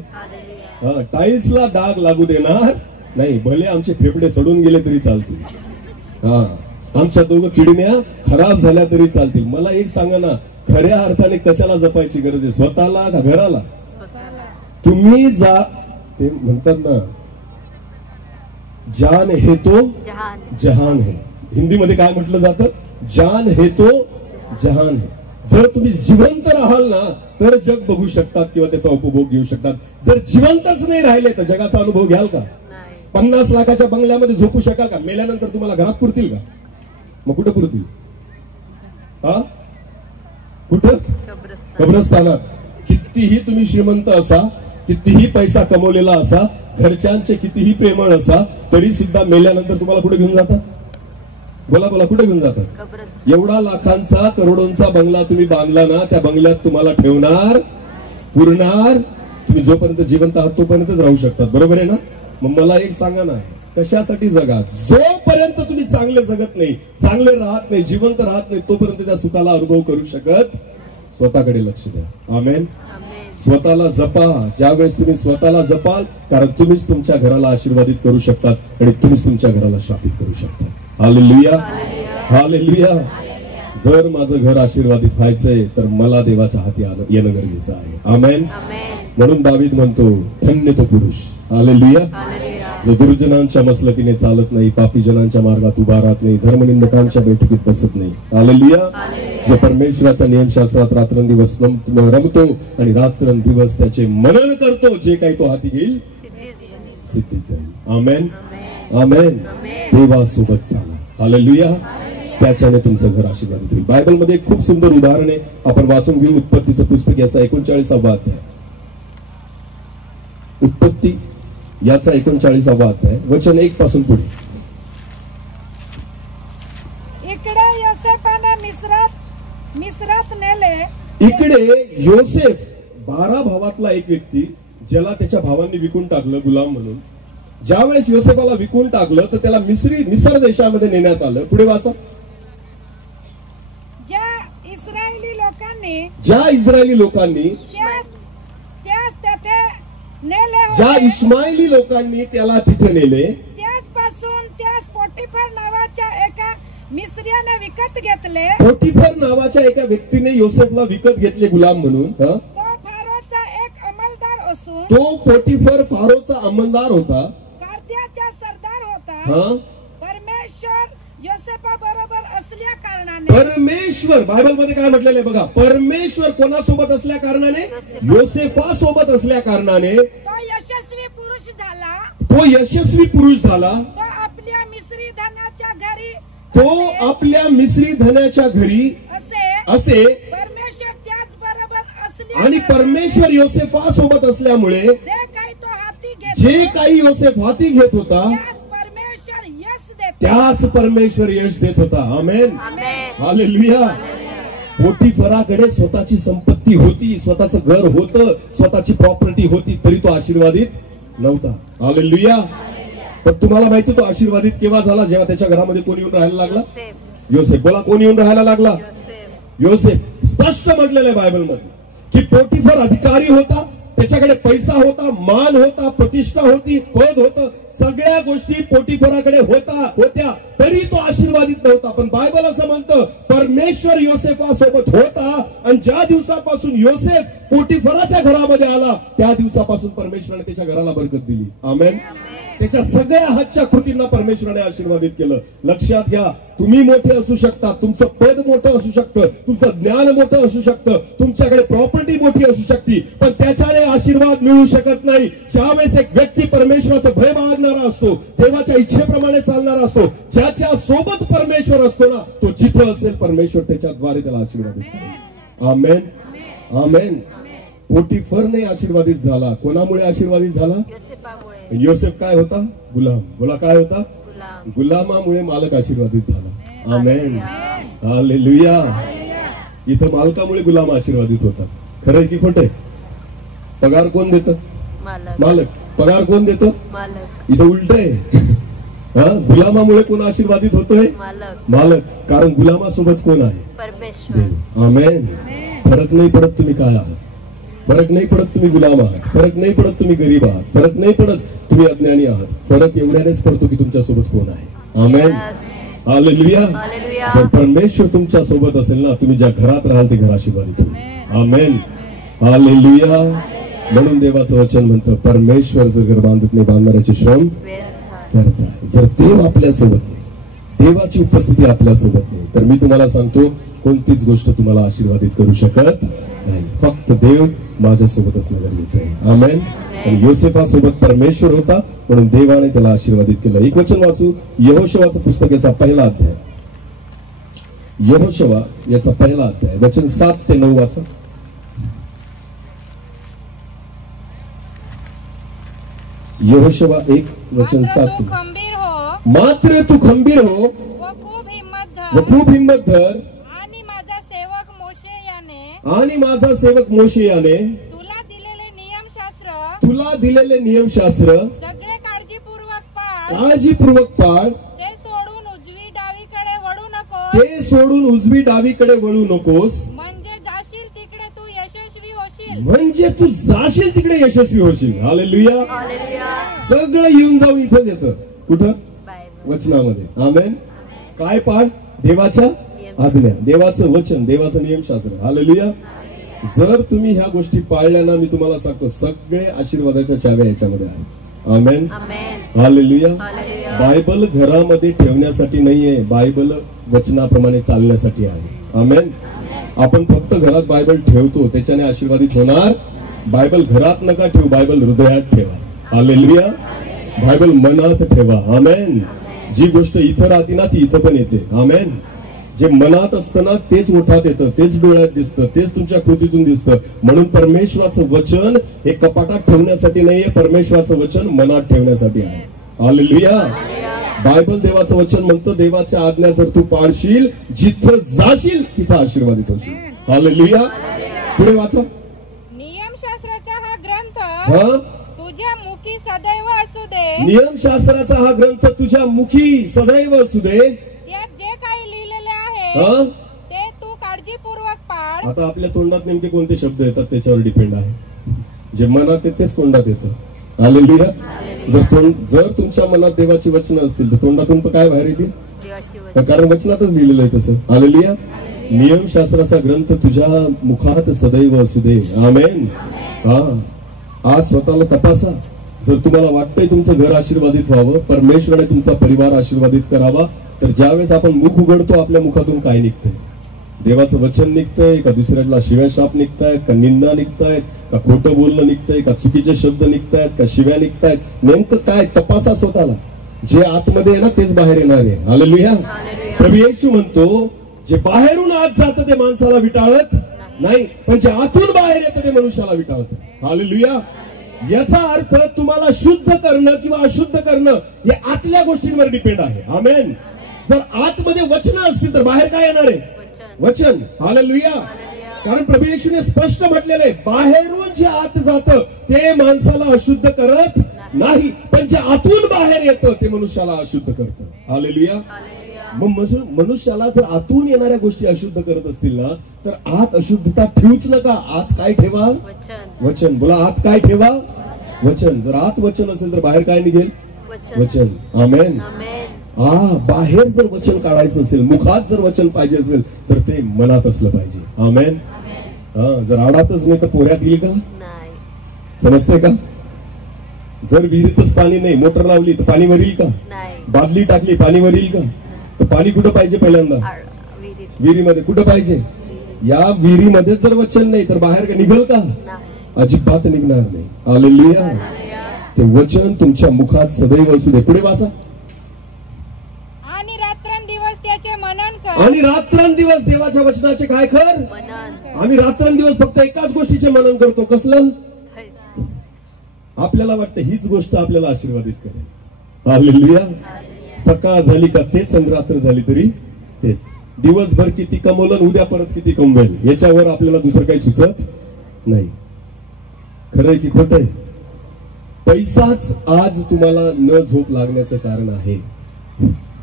हा, टाईल्सला डाग लागू देणार नाही, भले आमचे फेफडे सडून गेले तरी चालतील. हा, आमच्या दोघं किडण्या खराब झाल्या तरी चालतील. मला एक सांगा ना, खऱ्या अर्थाने कशाला जपायची गरज आहे? स्वतःला का घराला? तुम्ही जा, ते म्हणतात ना, जान है तो जहान है. हिंदीमध्ये काय म्हटलं जातं? जान है तो जहान है. जर तुम्ही जिवंत राहाल ना, तर जग बघू शकतात किंवा त्याचा उपभोग घेऊ शकतात. जर जिवंतच नाही राहिले तर जगाचा अनुभव घ्याल का? 50 लाखाच्या बंगल्यामध्ये झोपू शकाल का? मेल्यानंतर तुम्हाला घरात पुरतील का? मग कुठं पुरतील? हा, कुठं? कब्रस्तानात. कितीही तुम्ही श्रीमंत असा, कितीही पैसा कमवलेला असा, घरच्यांचे कितीही प्रेमळ असा, तरी सुद्धा मेल्यानंतर तुम्हाला कुठे घेऊन जातात? बोला बोला, कुठे घेऊन जातात? एवढा लाखांचा करोडोंचा बंगला तुम्ही बांधला ना, त्या बंगल्यात तुम्हाला ठेवणार, पुरणार. तुम्ही जोपर्यंत जिवंत आहात तोपर्यंतच राहू शकतात. बरोबर आहे ना? मग मला एक सांगा ना, कशासाठी जगा? जोपर्यंत तुम्ही चांगले जगत नाही, चांगले राहत नाही, जिवंत राहत नाही, तोपर्यंत त्या सुखाला अनुभव करू शकत. स्वतःकडे लक्ष द्या. आमेन. स्वतःला जपा. ज्यावेळेस तुम्ही स्वतःला जपाल, कारण तुम्हीच तुमच्या घराला आशीर्वादित करू शकतात आणि तुम्हीच तुमच्या घराला शापित करू शकता. हालेलुया. हालेलुया. जर माझं घर आशीर्वादित व्हायचंय तर मला देवाच्या हाती येणं गरजेचं आहे. आमेन. म्हणून दावीद म्हणतो, धन्य तो पुरुष. हालेलुया. जो दुर्जनांच्या मसलतीने चालत नाही, पापी जनांच्या मार्गात उभा राहत नाही, धर्मनिंदकांच्या बैठकीत बसत नाही. हालेलुया. जो परमेश्वराच्या नियमशास्त्रात रात्रंदिवस रमतो आणि रात्रंदिवस त्याचे मनन करतो, जे काही तो हाती घेईल सिद्धी जाईल. आमेन. आमेन. देवासोबत चाला. हालेलुया. त्याच्याने तुमचं घर आशीर्वादित होईल. बायबलमध्ये एक खूप सुंदर उदाहरण आहे, आपण वाचून घेऊ. उत्पत्तीचं पुस्तक, याचा 39वा अध्याय. उत्पत्ती याचा 39वा अध्याय, वचन 1 पासून पुढे. इकडे योसेफाने मिस्रात नेले. इकडे योसेफ 12 भावातला एक व्यक्ती, ज्याला त्याच्या भावांनी विकून टाकलं गुलाम म्हणून. ज्यावेळेस योसेफाला विकून टाकलं तर त्याला मिस्र देशामध्ये नेण्यात आलं. पुढे वाचा. ज्या इस्रायली लोकांनी त्यास तेथे नेले, ज्या इस्माईली लोकांनी त्याला तिथे नेले, त्याचपासून त्यास पोटिफर नावाच्या एका मिस्रियाने विकत घेतले. पोटिफर नावाच्या एका व्यक्तीने योसेफला विकत घेतले गुलाम म्हणून. तो फारोचा एक अंमलदार असून, तो पोटिफर फारोचा अंमलदार होता, कार्द्याचा सरदार होता. परमेश्वर योसेफा बरोबर असल्या कारणाने, परमेश्वर बायबलमध्ये काय म्हटलेलं आहे बघा, परमेश्वर कोणासोबत असल्या कारणाने? योसेफा सोबत असल्या कारणाने तो यशस्वी पुरुष झाला. तो यशस्वी पुरुष झाला. तो आपल्या मिस्री धनाच्या घरी, तो आपल्या मिस्री धनाच्या घरी असे. परमेश्वर त्याच बरोबर असल्या, आणि परमेश्वर योसेफा सोबत असल्यामुळे जे काही योसेफ हाती घेत होता त्यास परमेश्वर यश देत होता. आमेन. हालेलुया. पोटिफराकडे स्वतःची संपत्ती होती, स्वतःचं घर होतं, स्वतःची प्रॉपर्टी होती, तरी तो आशीर्वादित नव्हता. हालेलुया. पण तुम्हाला माहिती तो आशीर्वादित केव्हा झाला? जेव्हा त्याच्या घरामध्ये कोण येऊन राहायला लागला? योसेफ. बोला, कोण येऊन राहायला लागला? योसेफ. स्पष्ट म्हटलेलं आहे बायबलमध्ये की पोटिफर अधिकारी होता, त्याच्याकडे पैसा होता, मान होता, प्रतिष्ठा होती, पद होतं, सगळ्या गोष्टी पोटिफराकडे होत्या, तरी तो आशीर्वादित नव्हता. पण बायबल असं म्हणतं परमेश्वर योसेफासोबत होता, आणि ज्या दिवसापासून योसेफ पोटिफराच्या घरामध्ये आला त्या दिवसापासून परमेश्वराने त्याच्या घराला बरकत दिली. आमेन. त्याच्या सगळ्या हातच्या कृतींना परमेश्वराने आशीर्वादित केलं. लक्षात घ्या, तुम्ही मोठे असू शकता, तुमचं पद मोठं असू शकतं, तुमचं ज्ञान मोठं असू शकतं, तुमच्याकडे प्रॉपर्टी मोठी असू शकते, पण त्याच्याने आशीर्वाद मिळू शकत नाही. ज्यावेळेस एक व्यक्ती परमेश्वराचं भय बाळगणारा असतो, देवाच्या इच्छेप्रमाणे चालणारा असतो, ज्याच्या सोबत परमेश्वर असतो ना, तो जिथं असेल परमेश्वर त्याच्याद्वारे त्याला आशीर्वादित करेल. आमेन. आमेन. पोटिफरने आशीर्वादित झाला. कोणामुळे आशीर्वादित झाला? योसेफ काय होता? गुलाम. बोला, काय होता? गुलामामुळे मालक आशीर्वादित झाला. आमेन. हालेलुया. इथं मालकामुळे गुलाम आशीर्वादित होता. खरं की खोटं? पगार कोण देतं? मालक. पगार कोण देतं? इथं उलट आहे. गुलामामुळे कोण आशीर्वादित होतोय? मालक. कारण गुलामासोबत कोण आहे? परमेश्वर. आमेन. फरक नाही पडत तुम्ही काय आहात, फरक नाही पडत तुम्ही गुलाम आहात, फरक नाही पडत तुम्ही गरीब आहात, फरक नाही पडत तुम्ही अज्ञानी आहात. फरक एवढ्यानेच पडतो की तुमच्यासोबत कोण आहे. आमेन. हालेलुया. जर परमेश्वर तुमच्या सोबत असेल ना, तुम्ही ज्या घरात राहाल ते घर आशीर्वादित होईल. आमेन. हालेलुया. म्हणून देवाचं वचन म्हणतं परमेश्वर जर घर बांधत नाही, बांधणाऱ्याचे श्रम व्यर्थ आहे. जर देव आपल्यासोबत नाही, देवाची उपस्थिती आपल्यासोबत नाही, तर मी तुम्हाला सांगतो कोणतीच गोष्ट तुम्हाला आशीर्वादित करू शकत नाही. फक्त देव माझ्यासोबत असणं गरजेचं आहे. आमेन. आणि योसेफासोबत परमेश्वर होता म्हणून देवाने त्याला आशीर्वादित केलं. एक वचन वाचू, यहोशवाचं पुस्तक याचा पहिला अध्याय. यहोशवा याचा पहिला अध्याय, वचन 7 ते 9 वाचा. यहोशवा 1 वचन 7. मात्र तू खंबीर हो व खूप हिम्मत धर, आणि माझा सेवक मोशे याने तुला दिलेले नियमशास्त्र सगळे काळजीपूर्वक पाळ. ते सोडून उजवी डावीकडे वळू नकोस, म्हणजे जाशील तिकडे तू यशस्वी होशील. म्हणजे तू जाशील तिकडे यशस्वी होशील. हालेलुया. सगळं येऊन जाऊन इथंच येतं. कुठं? वचनामध्ये. आमेन. काय पाळ? देवाच्या आज्ञा, देवाचं वचन, देवाचं नियमशास्त्र. हालेलुया. जर तुम्ही ह्या गोष्टी पाळल्या ना, मी तुम्हाला सांगतो सगळे आशीर्वादाच्या चाव्या याच्यामध्ये आहेत. आमेन. हालेलुया. बायबल घरामध्ये ठेवण्यासाठी नाहीये, बायबल वचनाप्रमाणे चालण्यासाठी आहे. आमेन. आपण फक्त घरात बायबल ठेवतो, त्याच्याने आशीर्वादित होणार. बायबल घरात नका ठेवू, बायबल हृदयात ठेवा. हालेलुया. बायबल मनात ठेवा. आमेन. जी गोष्ट इथं राहते ना, ती इथं पण येते. आमेन. जे मनात असतं ना, तेच ओठात येतं, तेच डोळ्यात दिसतं, तेच तुमच्या कृतीतून दिसतं. म्हणून परमेश्वराचं वचन हे कपाटात ठेवण्यासाठी नाहीये, परमेश्वराचं वचन मनात ठेवण्यासाठी आहे. हालेलुया. बायबल देवाचं वचन म्हणतं देवाच्या आज्ञा जर तू पाळशील, जिथं जाशील तिथं आशीर्वादित होशील. हालेलुया. पुढे वाचा. नियमशास्त्राचा हा ग्रंथ तुझ्या मुखी सदैव असू दे. नियमशास्त्राचा हा ग्रंथ तुझ्या मुखी सदैव असू दे. त्यात जे काही लिहिलेले आहे ते तू काळजीपूर्वक पाळ. आता आपल्या तोंडात नेमके कोणते शब्द येतात त्याच्यावर डिपेंड आहे. जे मनात येते तेच तोंडात येतं. हालेलुया. जर तुमच्या मनात देवाची वचनं असतील तर तोंडातून काय बाहेर येतील? कारण वचनातच लिहिलेलं आहे तसं. हालेलुया. नियमशास्त्राचा ग्रंथ तुझ्या मुखात सदैव असू दे. आमेन. आज स्वतःला तपासा. जर तुम्हाला वाटतंय तुमचं घर आशीर्वादित व्हावं, परमेश्वराने तुमचा परिवार आशीर्वादित करावा, तर ज्यावेळेस आपण मुख उघडतो आपल्या मुखातून काय निघतंय? देवाचं वचन निघतंय का? दुसऱ्याला शिव्या शाप निघतायत का? निंदा निघतायत का? खोटं बोलणं निघतंय का? चुकीचे शब्द निघतायत का? शिव्या निघतायत? नेमकं काय? तपासा स्वतःला. जे आतमध्ये आहे ना तेच बाहेर येणार आहे. हालेलुया. प्रभू येशू म्हणतो जे बाहेरून आत जातं ते माणसाला विटाळत नाही, पण जे आतून बाहेर येतं ते मनुष्याला विटाळतं. हालेलुया. याचा अर्थ तुम्हाला शुद्ध करणं किंवा अशुद्ध करणं हे आतल्या गोष्टींवर डिपेंड आहे. आमेन. जर आतमध्ये वचनं असतील तर बाहेर काय येणार आहे? वचन. हालेलुया. कारण प्रभू येशूने स्पष्ट म्हटलेले बाहेरून जे आत जातं ते माणसाला अशुद्ध करत नाही, पण जे आतून बाहेर येतं ते मनुष्याला अशुद्ध करतं. हालेलुया. मग मनुष्याला जर आतून येणाऱ्या गोष्टी अशुद्ध करत असतील ना तर आत अशुद्धता ठेवूच नका. आत काय ठेवा? वचन. बोला, आत काय ठेवा? वचन. जर आत वचन असेल तर बाहेर काय निघेल? वचन. आमेन. बाहेर जर वचन काढायचं असेल, मुखात जर वचन पाहिजे असेल तर ते मनात असलं पाहिजे. आमेन. जर आडातच नाही तर पोऱ्यात येईल का? समजते का? जर विहिरीतच पाणी नाही, मोटर लावली तर पाणी वर येईल का? बादली टाकली पाणी वर येईल का? तर पाणी कुठं पाहिजे? पहिल्यांदा विहिरीमध्ये. कुठं पाहिजे? या विहिरीमध्ये जर वचन नाही तर बाहेर का निघल का? अजिबात निघणार नाही. हालेलुया. ते वचन तुमच्या मुखात सदैव असू दे. पुढे वाचा. आणि रात्रंदिवस त्याचे मनन कर. आणि रात्रंदिवस देवाच्या वचनाचे काय कर? आम्ही रात्रंदिवस फक्त एकाच गोष्टीचे मनन करतो. कसलं? आपल्याला वाटतं हीच गोष्ट आपल्याला आशीर्वादित करेल. हालेलुया. सकाळ झाली का तेच आणि रात्र झाली तरी तेच. दिवसभर किती कमवलं, उद्या परत किती कमवेल, याच्यावर आपल्याला दुसरं काही सुचत नाही. खरंय की खोटंय? पैसाच आज तुम्हाला न झोप लागण्याचं कारण आहे.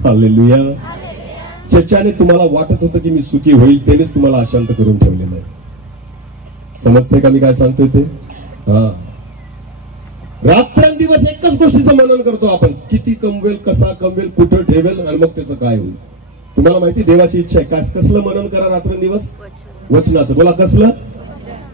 हालेलुया. ज्याच्याने तुम्हाला वाटत होतं की मी सुखी होईल त्यानेच तुम्हाला अशांत करून ठेवलेलं आहे. समजते का मी काय सांगतोय ते? रात्रंदिवस एकच गोष्टीचं मनन करतो आपण. किती कमवेल, कसा कमवेल, कुठं ठेवेल आणि मग त्याचं काय होईल. तुम्हाला माहिती देवाची इच्छा आहे. कसलं मनन करा रात्रंदिवस? वचनाचं. बोला, कसलं?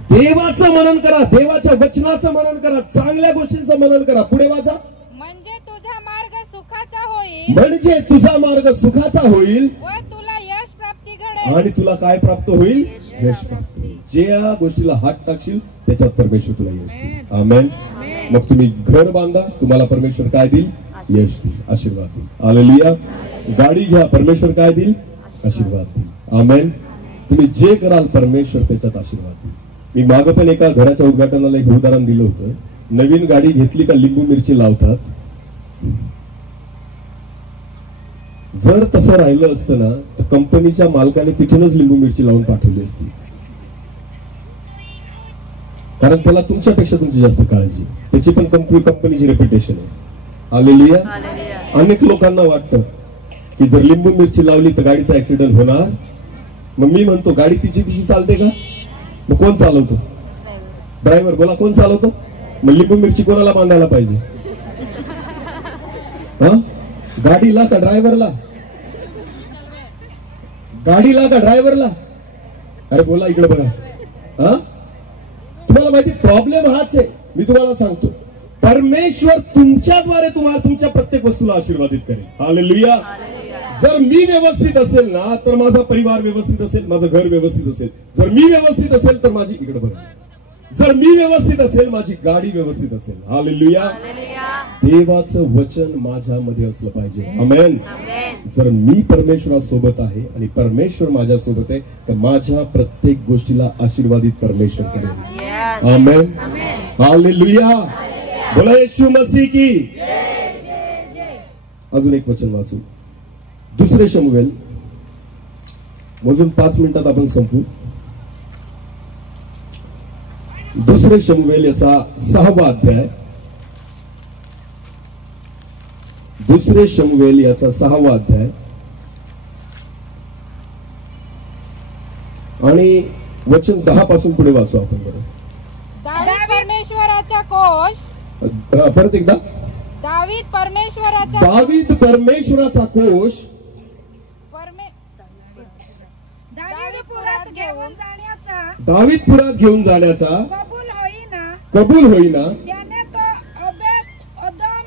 देवाचं मनन करा, देवाच्या वचनाचं मनन करा, चांगल्या गोष्टींचं मनन करा. पुढे वाचा. म्हणजे तुझा मार्ग सुखाचा होईल. म्हणजे तुझा मार्ग सुखाचा होईल व तुला यश प्राप्ती घडेल. आणि तुला काय प्राप्त होईल? यश प्राप्ती. ज्या गोष्टीला हात टाकशील त्याच्यात परमेश्वर तुला यश देईल. आमेन. मग तुम्ही घर बांधा, तुम्हाला परमेश्वर काय देईल? यश देईल, आशीर्वाद देईल. हालेलुया. गाडी घ्या, परमेश्वर काय देईल? आशीर्वाद देईल. आमेन. तुम्ही जे कराल परमेश्वर त्याच्यात आशीर्वाद देईल. मी मागं पण एका घराच्या उद्घाटनाला एक उदाहरण दिलं होतं. नवीन गाडी घेतली का लिंबू मिरची लावतात. जर तसं राहिलं असतं ना तर कंपनीच्या मालकाने तिथूनच लिंबू मिरची लावून पाठवली असती. कारण त्याला तुमच्यापेक्षा तुमची जास्त काळजी. त्याची पण कंपनीची रेप्युटेशन आहे. हालेलुया. अनेक लोकांना वाटतं की जर लिंबू मिरची लावली तर गाडीचा ऍक्सिडेंट होणार. मग मी म्हणतो गाडी तिची चालते का? मग कोण चालवतो? ड्रायव्हर. बोला, कोण चालवतो? मग लिंबू मिरची कोणाला बांधायला पाहिजे? गाडीला का ड्रायव्हरला? गाडीला का ड्रायव्हरला? अरे बोला, इकडे बघा. तुम्हाला माहिती प्रॉब्लेम हाच आहे. मी तुम्हाला सांगतो, परमेश्वर तुमच्याद्वारे तुम्हाला तुमच्या प्रत्येक वस्तूला आशीर्वादित करेल. हालेलुया. जर मी व्यवस्थित असेल ना तर माझा परिवार व्यवस्थित असेल, माझं घर व्यवस्थित असेल. जर मी व्यवस्थित असेल तर माझी, इकडे बघा, जर मी व्यवस्थित असेल माझी गाडी व्यवस्थित असेल. हालेलुया. देवाचं वचन माझ्यामध्ये असलं पाहिजे. आमेन. जर मी परमेश्वरासोबत आहे आणि परमेश्वर माझ्यासोबत आहे तर माझ्या प्रत्येक गोष्टीला आशीर्वादित परमेश्वर करेल. आमेन. हालेलुया. बोला येशू मसीह की. अजून एक वचन वाचू. दुसरे शमूएल. मोजून 5 मिनिटात आपण संपू. दुसरे शमूएल याचा 6वा अध्याय. दुसरे शमूएल याचा 6वा अध्याय आणि वचन 10 पासून पुढे वाचू आपण. बरं, दावीद परमेश्वराचा कोश. परत एकदा. दावीद परमेश्वराचा कोश. दावीद पुरात घेऊन जाण्याचा कबूल होईना. त्याने तो ओबेद-एदोम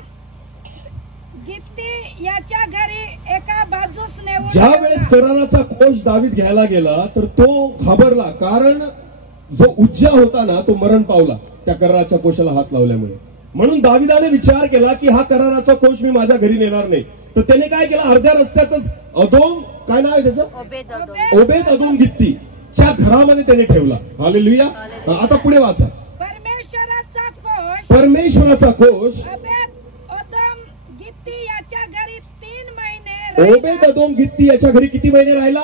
गित्ती याच्या घरी एका बाजूस नेऊन. ज्या वेळेस कराराचा कोश दावीद घ्यायला गेला तर तो घाबरला. कारण जो उज्जा होता ना तो मरण पावला त्या कराराच्या कोशाला हात लावल्यामुळे. म्हणून दाविदाने विचार केला की हा कराराचा कोश मी माझ्या घरी नेणार नाही. तर त्याने काय केलं, अर्ध्या रस्त्यातच अदोम, काय नाव आहे त्याचं? ओबेद-एदोम गित्ती च्या घरामध्ये त्याने ठेवला. हालेलुया. आता पुढे वाचा. परमेश्वराचा कोश ओबेद-एदोम गित्ती याच्या घरी 3 महिने. ओबेद-एदोम गित्ती याच्या घरी किती महिने राहिला?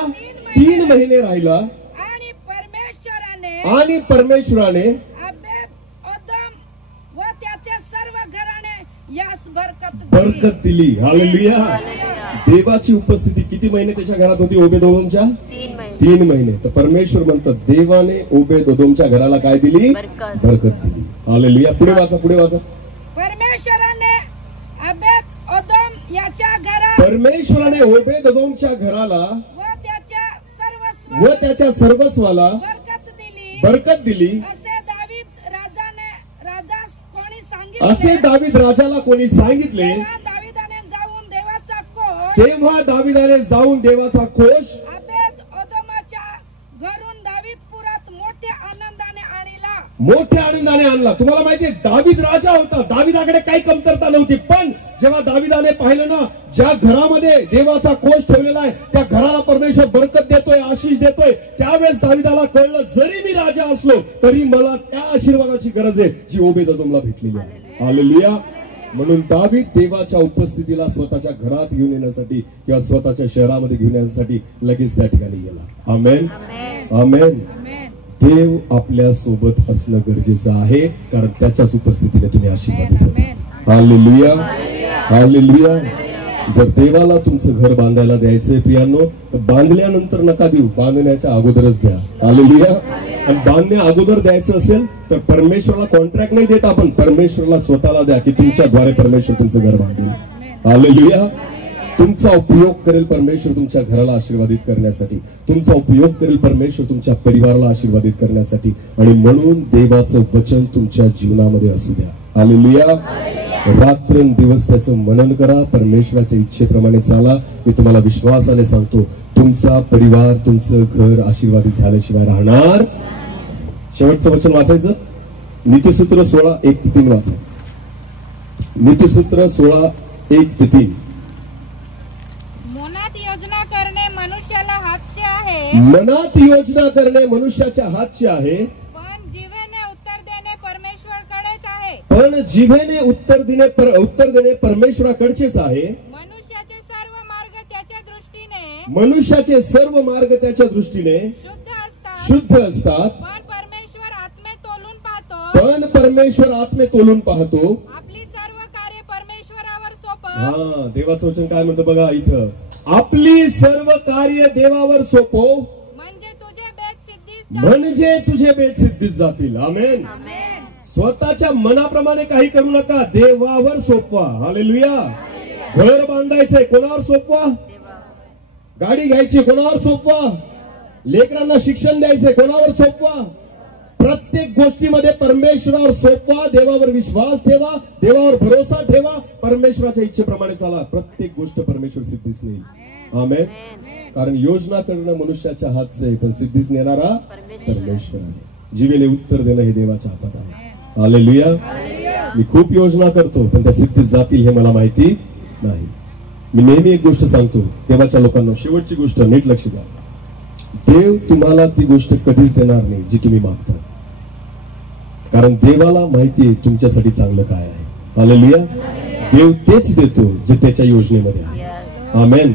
3 महिने राहिला आणि परमेश्वराने आणि परमेश्वराने अबेद ओदम व त्याचे सर्व घराणे यास बरकत बरकत दिली. हालेलुया. देवाची उपस्थिती किती महिने त्याच्या घरात होती? ओबेदोदोमच्या 3 महिने. तर परमेश्वर म्हणतात देवाने ओबेदोदोमच्या घराला काय दिली? बरकत दिली. हालेलुया. पुढे वाचा, पुढे वाचा. परमेश्वराने अबेद ओदम याच्या घरात परमेश्वराने ओबेदोदोमच्या घराला व व त्याच्या सर्वस्वाला बरकत दिली. असे दावीद राजाला कोणी सांगितले. तेव्हा दाविदाने जाऊन देवाचा कोश अबेद ओदोमाच्या घरून दावीदपुरात मोठ्या आनंदाने आणला. तुम्हाला माहितीये दावीद राजा होता, दाविदाकडे काही कमतरता नव्हती. पण जेव्हा दाविदाने पाहिलं ना ज्या घरामध्ये देवाचा कोश ठेवलेला आहे त्या घराला परमेश्वर बरकत देतोय, आशीष देतोय, त्यावेळेस दाविदाला कळलं जरी मी राजा असलो तरी मला त्या आशीर्वादाची गरज आहे जी ओबेदोदोमला भेटलेली आहे. हालेलुया. म्हणून दावीद देवाच्या उपस्थितीला स्वतःच्या घरात घेऊन येण्यासाठी किंवा स्वतःच्या शहरामध्ये घेऊन येण्यासाठी लगेच त्या ठिकाणी गेला. आमेन, आमेन. देव आपल्या सोबत असणं गरजेचं आहे, कारण त्याच्याच उपस्थितीने तुम्ही आशीर्वादित होता. Hallelujah, hallelujah. जर देवाला तुमचं घर बांधायला द्यायचंय प्रियांनो, तर बांधल्यानंतर नका देऊ, बांधण्याच्या अगोदरच द्या. हालेलुया. आणि बांधण्या अगोदर द्यायचं असेल तर परमेश्वराला कॉन्ट्रॅक्ट नाही देत आपण, परमेश्वराला स्वतःला द्या की तुमच्याद्वारे परमेश्वर तुमचं घर बांधेल. हालेलुया. तुमचा उपयोग करेल परमेश्वर तुमच्या घराला आशीर्वादित करण्यासाठी, तुमचा उपयोग करेल परमेश्वर तुमच्या परिवाराला आशीर्वादित करण्यासाठी. आणि म्हणून देवाचं वचन तुमच्या जीवनामध्ये असू द्या. हालेलुया. रात्रंदिवस त्याचं मनन करा, परमेश्वराच्या इच्छेप्रमाणे चाला. मी तुम्हाला विश्वासाने सांगतो तुमचा परिवार, तुमचं घर आशीर्वादित झाल्याशिवाय राहणार. शेवटचं वचन वाचायचं, नीतिसूत्र 16:1-3 वाचा. नीतिसूत्र 16:1-3. मनात योजना करणे मनुष्याला हातचे आहे, मनात योजना करणे मनुष्याच्या हातचे आहे, पण जिभेने उत्तर देणे परमेश्वराकडेच आहे. पण जिभेने उत्तर देणे परमेश्वराकडचेच आहे. मनुष्याचे सर्व मार्ग त्याच्या दृष्टीने मनुष्याचे सर्व मार्ग त्याच्या दृष्टीने शुद्ध असतात, पण परमेश्वर आत्मे तोलून पाहतो. पण परमेश्वर आत्मे तोलून पाहतो. आपली सर्व कार्य परमेश्वरावर सोपव. हा, देवाचं वचन काय म्हणतं बघा इथं, आपली सर्व कार्य देवावर सोपव म्हणजे तुझे बेत सिद्धीस जातील. आमेन. स्वतःच्या मनाप्रमाणे काही करू नका, देवावर सोपवा. हालेलुया. घर बांधायचंय कोणावर सोपवा, गाडी घ्यायची कोणावर सोपवा, लेकरांना शिक्षण द्यायचंय कोणावर सोपवा. प्रत्येक गोष्टीमध्ये परमेश्वरावर सोपवा, देवावर विश्वास ठेवा, देवावर भरोसा ठेवा, परमेश्वराच्या इच्छेप्रमाणे चाला. प्रत्येक गोष्ट परमेश्वर सिद्धीस नेईल. आमेन. कारण योजना करणं मनुष्याच्या हातचं आहे, पण सिद्धीस नेणारा परमेश्वर आहे. जीवेने उत्तर देणं हे देवाच्या हातात आहे. हालेलुया. मी खूप योजना करतो पण त्या सिद्धीस जातील हे मला माहिती नाही. मी नेहमी एक गोष्ट सांगतो देवाच्या लोकांना, शेवटची गोष्ट नीट लक्ष द्या, देव तुम्हाला ती गोष्ट कधीच देणार नाही जी तुम्ही मागता, कारण देवाला माहिती आहे तुमच्यासाठी चांगलं काय आहे. हालेलुया. देव तेच देतो जे त्याच्या योजनेमध्ये आहे. आमेन,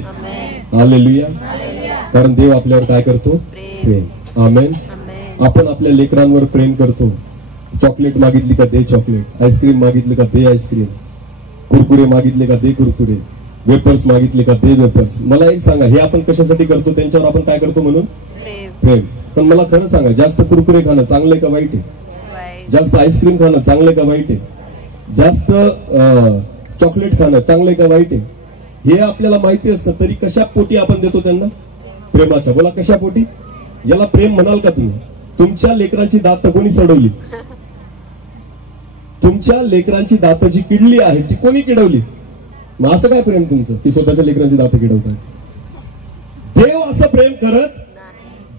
हालेलुया. कारण देव आपल्यावर काय करतो, प्रेम. आमेन. आपण आपल्या लेकरांवर प्रेम करतो. चॉकलेट मागितली का दे चॉकलेट, आईस्क्रीम मागितली का दे आईस्क्रीम, कुरकुरे मागितले का दे कुरकुरे, वेपर्स मागितले का दे वेपर्स. मला एक सांगा, हे आपण कशासाठी करतो, त्यांच्यावर आपण काय करतो म्हणून, प्रेम. पण मला खरं सांगा, जास्त कुरकुरे खाणं चांगले का वाईट आहे, जास्त आईस्क्रीम खाणं चांगले का वाईट आहे, जास्त चॉकलेट खाणं चांगले का वाईट आहे, हे आपल्याला माहिती असतं तरी कशा पोटी आपण देतो त्यांना, प्रेमाच्या. बोला कशा पोटी. याला प्रेम म्हणाल का तुम्ही. तुमच्या लेकरांची दात कोणी सडवली, तुमच्या लेकरांची दात जी किडली आहे ती कोणी किडवली, मग असं काय प्रेम तुमचं की स्वतःच्या लेकरांची दात किडवतात. देव असं प्रेम करत,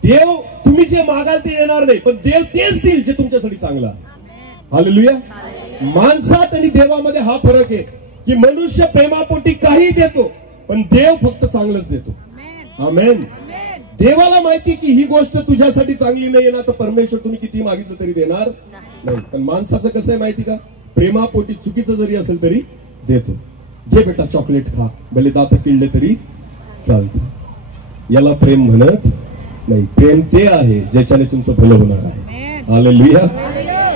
देव तुम्ही जे मागाल ते देणार नाही, पण देव तेच देईल जे तुमच्यासाठी चांगलं आहे. हालेलुया. माणसात आणि देवामध्ये हा फरक आहे की मनुष्य प्रेमापोटी काही देतो पण देव फक्त चांगलंच देतो. आमेन. देवाला माहिती की ही गोष्ट तुझ्यासाठी चांगली नाही ना, तर परमेश्वर तुम्ही किती मागितलं तरी देणार नाही. पण माणसाचं कसं आहे माहिती का, प्रेमापोटी चुकीचं जरी असेल तरी देतो. घे बेटा चॉकलेट खा, भले दात किडले तरी चालते. याला प्रेम म्हणत नाही, प्रेम ते आहे ज्याच्याने तुमचं भलं होणार आहे. हालेलुया.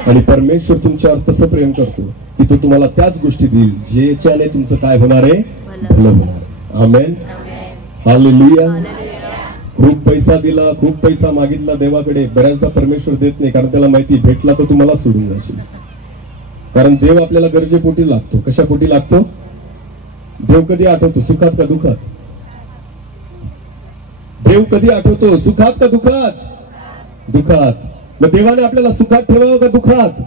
आणि परमेश्वर तुमच्यावर तसं प्रेम करतो की तो तुम्हाला त्याच गोष्टी देईल ज्याच्याने तुमचं काय होणार आहे, भलं होणार. आमेन. हालेलुया. खूप पैसा दिला, खूप पैसा मागितला देवाकडे, बऱ्याचदा परमेश्वर देत नाही, कारण त्याला माहिती भेटला तर तुम्हाला सोडून जाशील. कारण देव आपल्याला गरजेपोटी लागतो. कशापोटी लागतो? देव कधी आठवतो? सुखात का दुखात? देव कधी आठवतो? सुखात का दुखात? दुखात. मग देवाने आपल्याला सुखात ठेवावं का दुखात?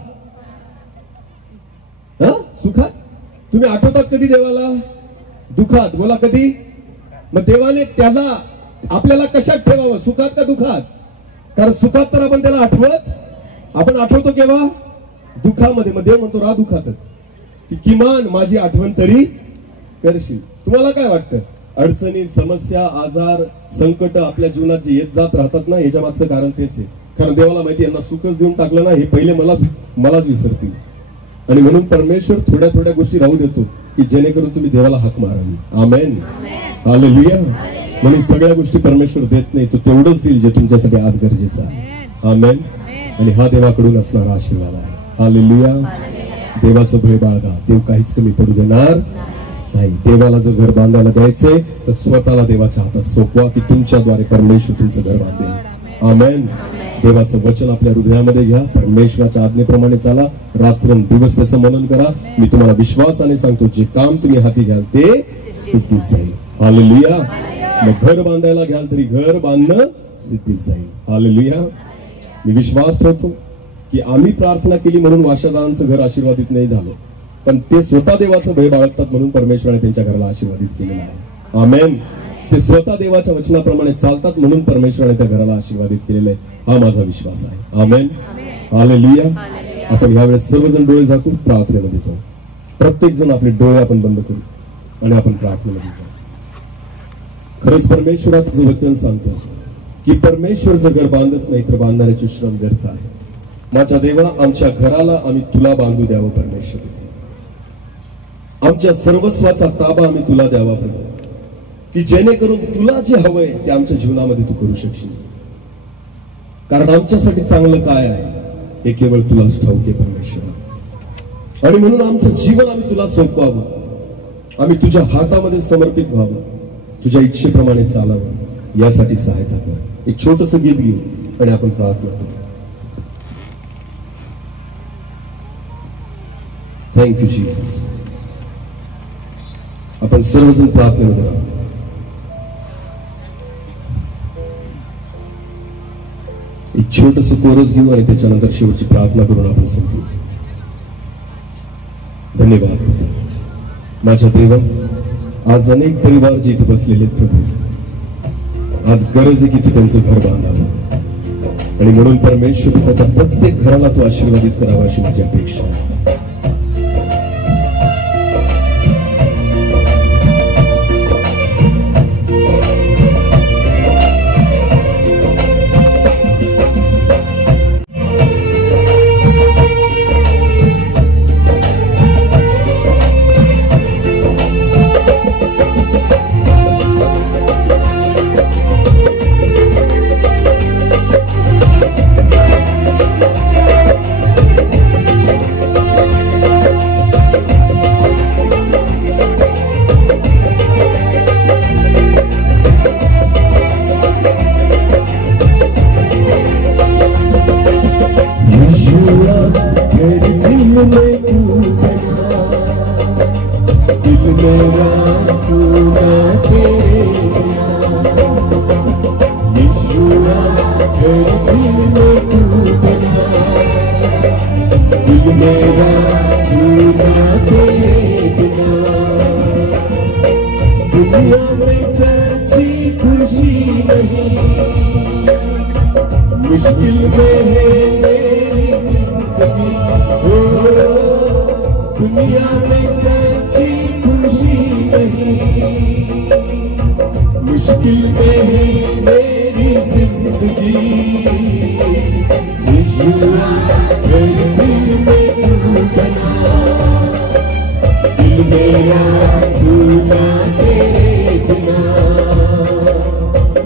सुखात. तुम्ही आठवतात कधी देवाला? दुखात. बोला कधी? मग देवाने त्याला आपल्याला कशात ठेवावं? सुखात का दुखात? कारण सुखात तर आपण त्याला आठवत, आपण आठवतो केव्हा? दुखामध्ये. मग देव म्हणतो राहा दुखातच, की किमान माझी आठवण तरी करशील. तुम्हाला काय वाटतं? अडचणी, समस्या, आजार, संकट आपल्या जीवनात जे येत जात राहतात ना, याच्या मागचं कारण तेच आहे. कारण देवाला माहिती यांना सुखच देऊन टाकलं ना, हे पहिले मलाच विसरतील. आणि म्हणून परमेश्वर थोड्या थोड्या गोष्टी राहू देतो की जेणेकरून तुम्ही देवाला हाक मारावी. आमेन. हालेलुया. म्हणून सगळ्या गोष्टी परमेश्वर देत नाही, तो तेवढंच देईल जे तुमच्यासाठी आज गरजेचं आहे. आमेन. आणि हा देवाकडून असणारा आशीर्वाद आहे. हालेलुया. देवाचं भय बाळगा, देव काहीच कमी पडू देणार नाही. देवाला जर घर बांधायला द्यायचंय तर स्वतःला देवाच्या हातात सोपवा की तुमच्याद्वारे परमेश्वर तुमचं घर बांधेल. आमेन. देवाचं वचन आपल्या हृदयामध्ये घ्या, परमेश्वराच्या आज्ञेप्रमाणे चाला, रात्रंदिवस त्याचं मनन करा. मी तुम्हाला विश्वासाने सांगतो, जे काम तुम्ही हाती घ्याल ते सिद्धीच जाईल. हालेलुया. मग घर बांधायला घ्याल तरी घर बांधणं सिद्धीच जाईल. हालेलुया. मी विश्वास ठेवतो की आम्ही प्रार्थना केली म्हणून वाशादारांचं घर आशीर्वादित नाही झालं, पण ते स्वतः देवाचं भय बाळगतात म्हणून परमेश्वराने त्यांच्या घराला आशीर्वादित केलेलं आहे. आमेन. ते स्वतः देवाच्या वचनाप्रमाणे चालतात म्हणून परमेश्वराने त्या घराला आशीर्वादित केलेलं आहे. हा माझा विश्वास आहे. आमेन. हालेलुया. आपण यावेळेस सर्वजण डोळे झाकून प्रार्थनेमध्ये जाऊ. प्रत्येक जण आपले डोळे आपण बंद करू आणि आपण प्रार्थनेमध्ये जाऊ. खरंच परमेश्वरा तुझं वचन सांगतं की परमेश्वर जर घर बांधत नाही तर बांधणाऱ्याचे श्रम व्यर्थ आहे. माझ्या देवा, आमच्या घराला आम्ही तुला बांधू द्यावं परमेश्वर. आमच्या सर्वस्वाचा ताबा आम्ही तुला द्यावा प्रभू, की जेणेकरून तुला जे हवंय ते आमच्या जीवनामध्ये तू करू शकशील. कारण आमच्यासाठी चांगलं काय आहे हे केवळ तुलाच ठाऊक आहे परमेश्वर. आणि म्हणून आमचं जीवन आम्ही तुला सोपवावं, आम्ही तुझ्या हातामध्ये समर्पित व्हावं, तुझ्या इच्छेप्रमाणे चालावं, यासाठी सहायता कर. एक छोटस गीत घेऊ आणि आपण प्रार्थना करू. Thank you Jesus. आपण सर्वजण प्रार्थनेमध्ये राहू. एक छोटस कोरस घेऊ आणि त्याच्यानंतर शेवटची प्रार्थना करून आपण संपू. धन्यवाद माझ्या देवा. आज अनेक परिवार जे इथे बसलेले आहेत प्रभू, आज गरज आहे की तू त्यांचं घर बांधावं. आणि म्हणून परमेश्वर त्याच्या प्रत्येक घराला तू आशीर्वादित करावा अशी माझी अपेक्षा आहे.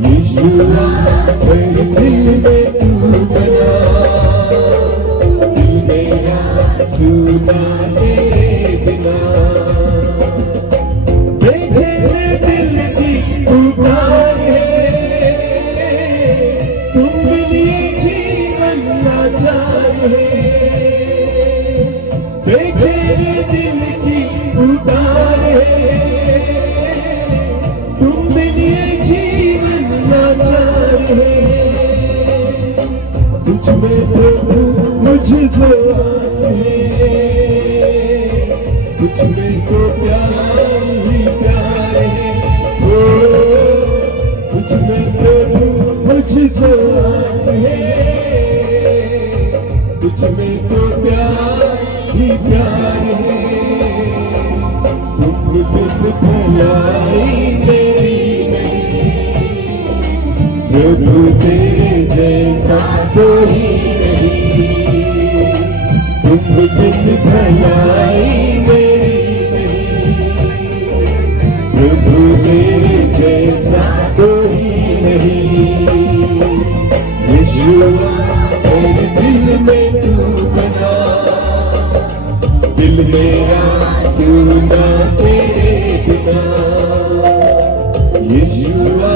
Yeshua, आस है, तुझ में तो प्यार ही प्यार है, ओ तुझ में प्रभु मुझको आस है, तुझ में तो प्यार ही प्यार है, तुम बिन भलाई मेरी नहीं, प्रभु तेरे जैसा कोई नहीं, तुम बिन भलाई मेरी नहीं, प्रभु तेरे जैसा कोई नहीं। यीशुआ मेरे दिल में तू बना, दिल मेरा सुना तेरे बिना, यीशुआ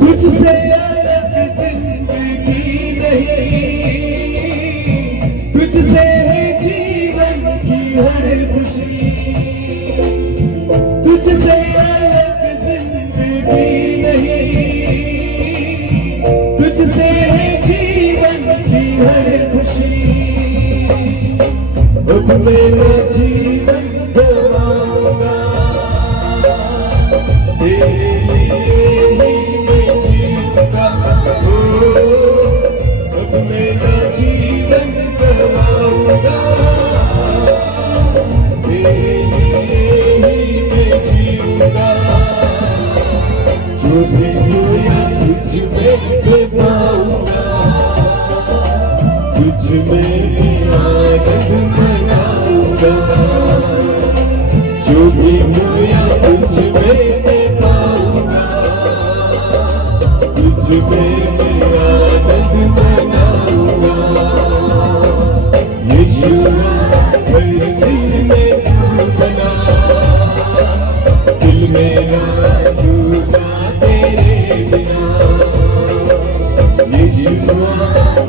तुझसे अलग जिंदगी नहीं, तुझसे है जीवन की हर खुशी, तुझसे अलग जिंदगी नहीं, तुझसे है जीवन की हर खुशी, अब मेरा जीवन गवाऊंगा, तेरे लिए ही मैं जीऊंगा, अब मेरा जीवन गवाऊंगा, तेरे लिए ही मैं जीऊंगा, जो भी खोया तुझ में पाऊंगा, तुझ में आनंद मनाऊंगा, जो भी खोया तुझ में पाऊंगा, तुझ में आनंद मनाऊंगा, यीशुआ मेरे दिल में तू बना, दिल मेरा सुना तेरे बिना, यीशुआ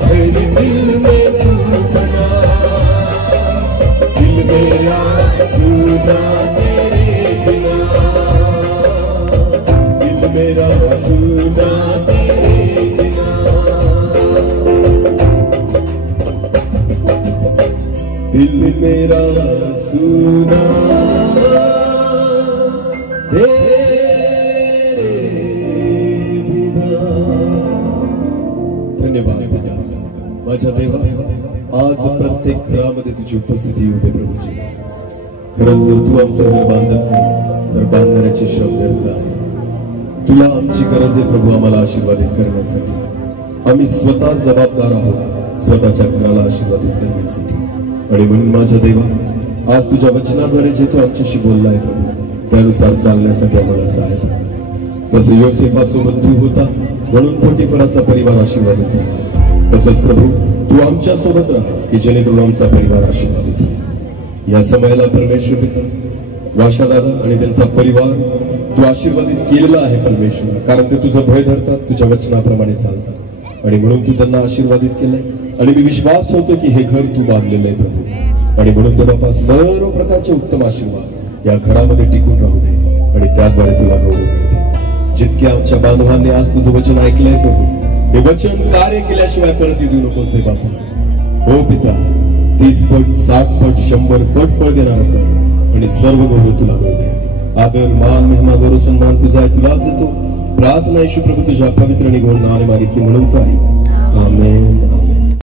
मेरे दिल में तू बना, दिल मेरा सुना तेरे बिना, दिल मेरा सुना तेरे बिना, दिल मेरा सुना धन्यवाद पिता माझ्या देवा, आज प्रत्येक घरामध्ये तुझी उपस्थिती होते प्रभूजी, खरंच जर तू आमचं घर बांधत नाही तर बांधणाऱ्याचे शब्द आहे, तुला आमची गरज आहे प्रभू आम्हाला आशीर्वादित करण्यासाठी, आम्ही स्वतः जबाबदार आहोत स्वतःच्या घराला आशीर्वादित करण्यासाठी, आणि म्हणून माझ्या देवा आज तुझ्या वचनाद्वारे जे तू आमच्याशी बोलला आहे प्रभू त्यानुसार चालण्यासाठी आम्हाला सहाय्य कर, जसे योसेफासोबत तू होता म्हणून पोटिफराचा परिवार आशीर्वादित झाला, तसंच प्रभू तू आमच्या सोबत राहा की जेणेकरून आमचा परिवार आशीर्वादित होईल। या समयाला परमेश्वर पिता वाशा दादा आणि त्यांचा परिवार तू आशीर्वादित केलेला आहे परमेश्वर, कारण ते तुझं भय धरतात, तुझ्या वचनाप्रमाणे चालतात, आणि म्हणून तू त्यांना आशीर्वादित केलंय, आणि मी विश्वास ठेवतो की हे घर तू बांधलेलं आहे प्रभू, आणि म्हणून तो बापा सर्व प्रकारचे उत्तम आशीर्वाद या घरामध्ये टिकून राहू दे, आणि त्याद्वारे तुला गौरव मिळते। जितके आमच्या बांधवांनी आज तुझं वचन ऐकलंय प्रभू, हे वचन कार्य केल्याशिवाय परत देऊ नकोस दे बापा, हो पिता 30 पट 60 पट 100 पट फळ देणार कर, आणि सर्व गौरव तुला मिळू दे। आदर मान महिमा गौरव सन्मान तुझा तुलाच देतो, प्रार्थना येशू प्रभू तुझ्या पवित्र आणि गोड नावाने मागितली म्हणून तो आहे, आमेन।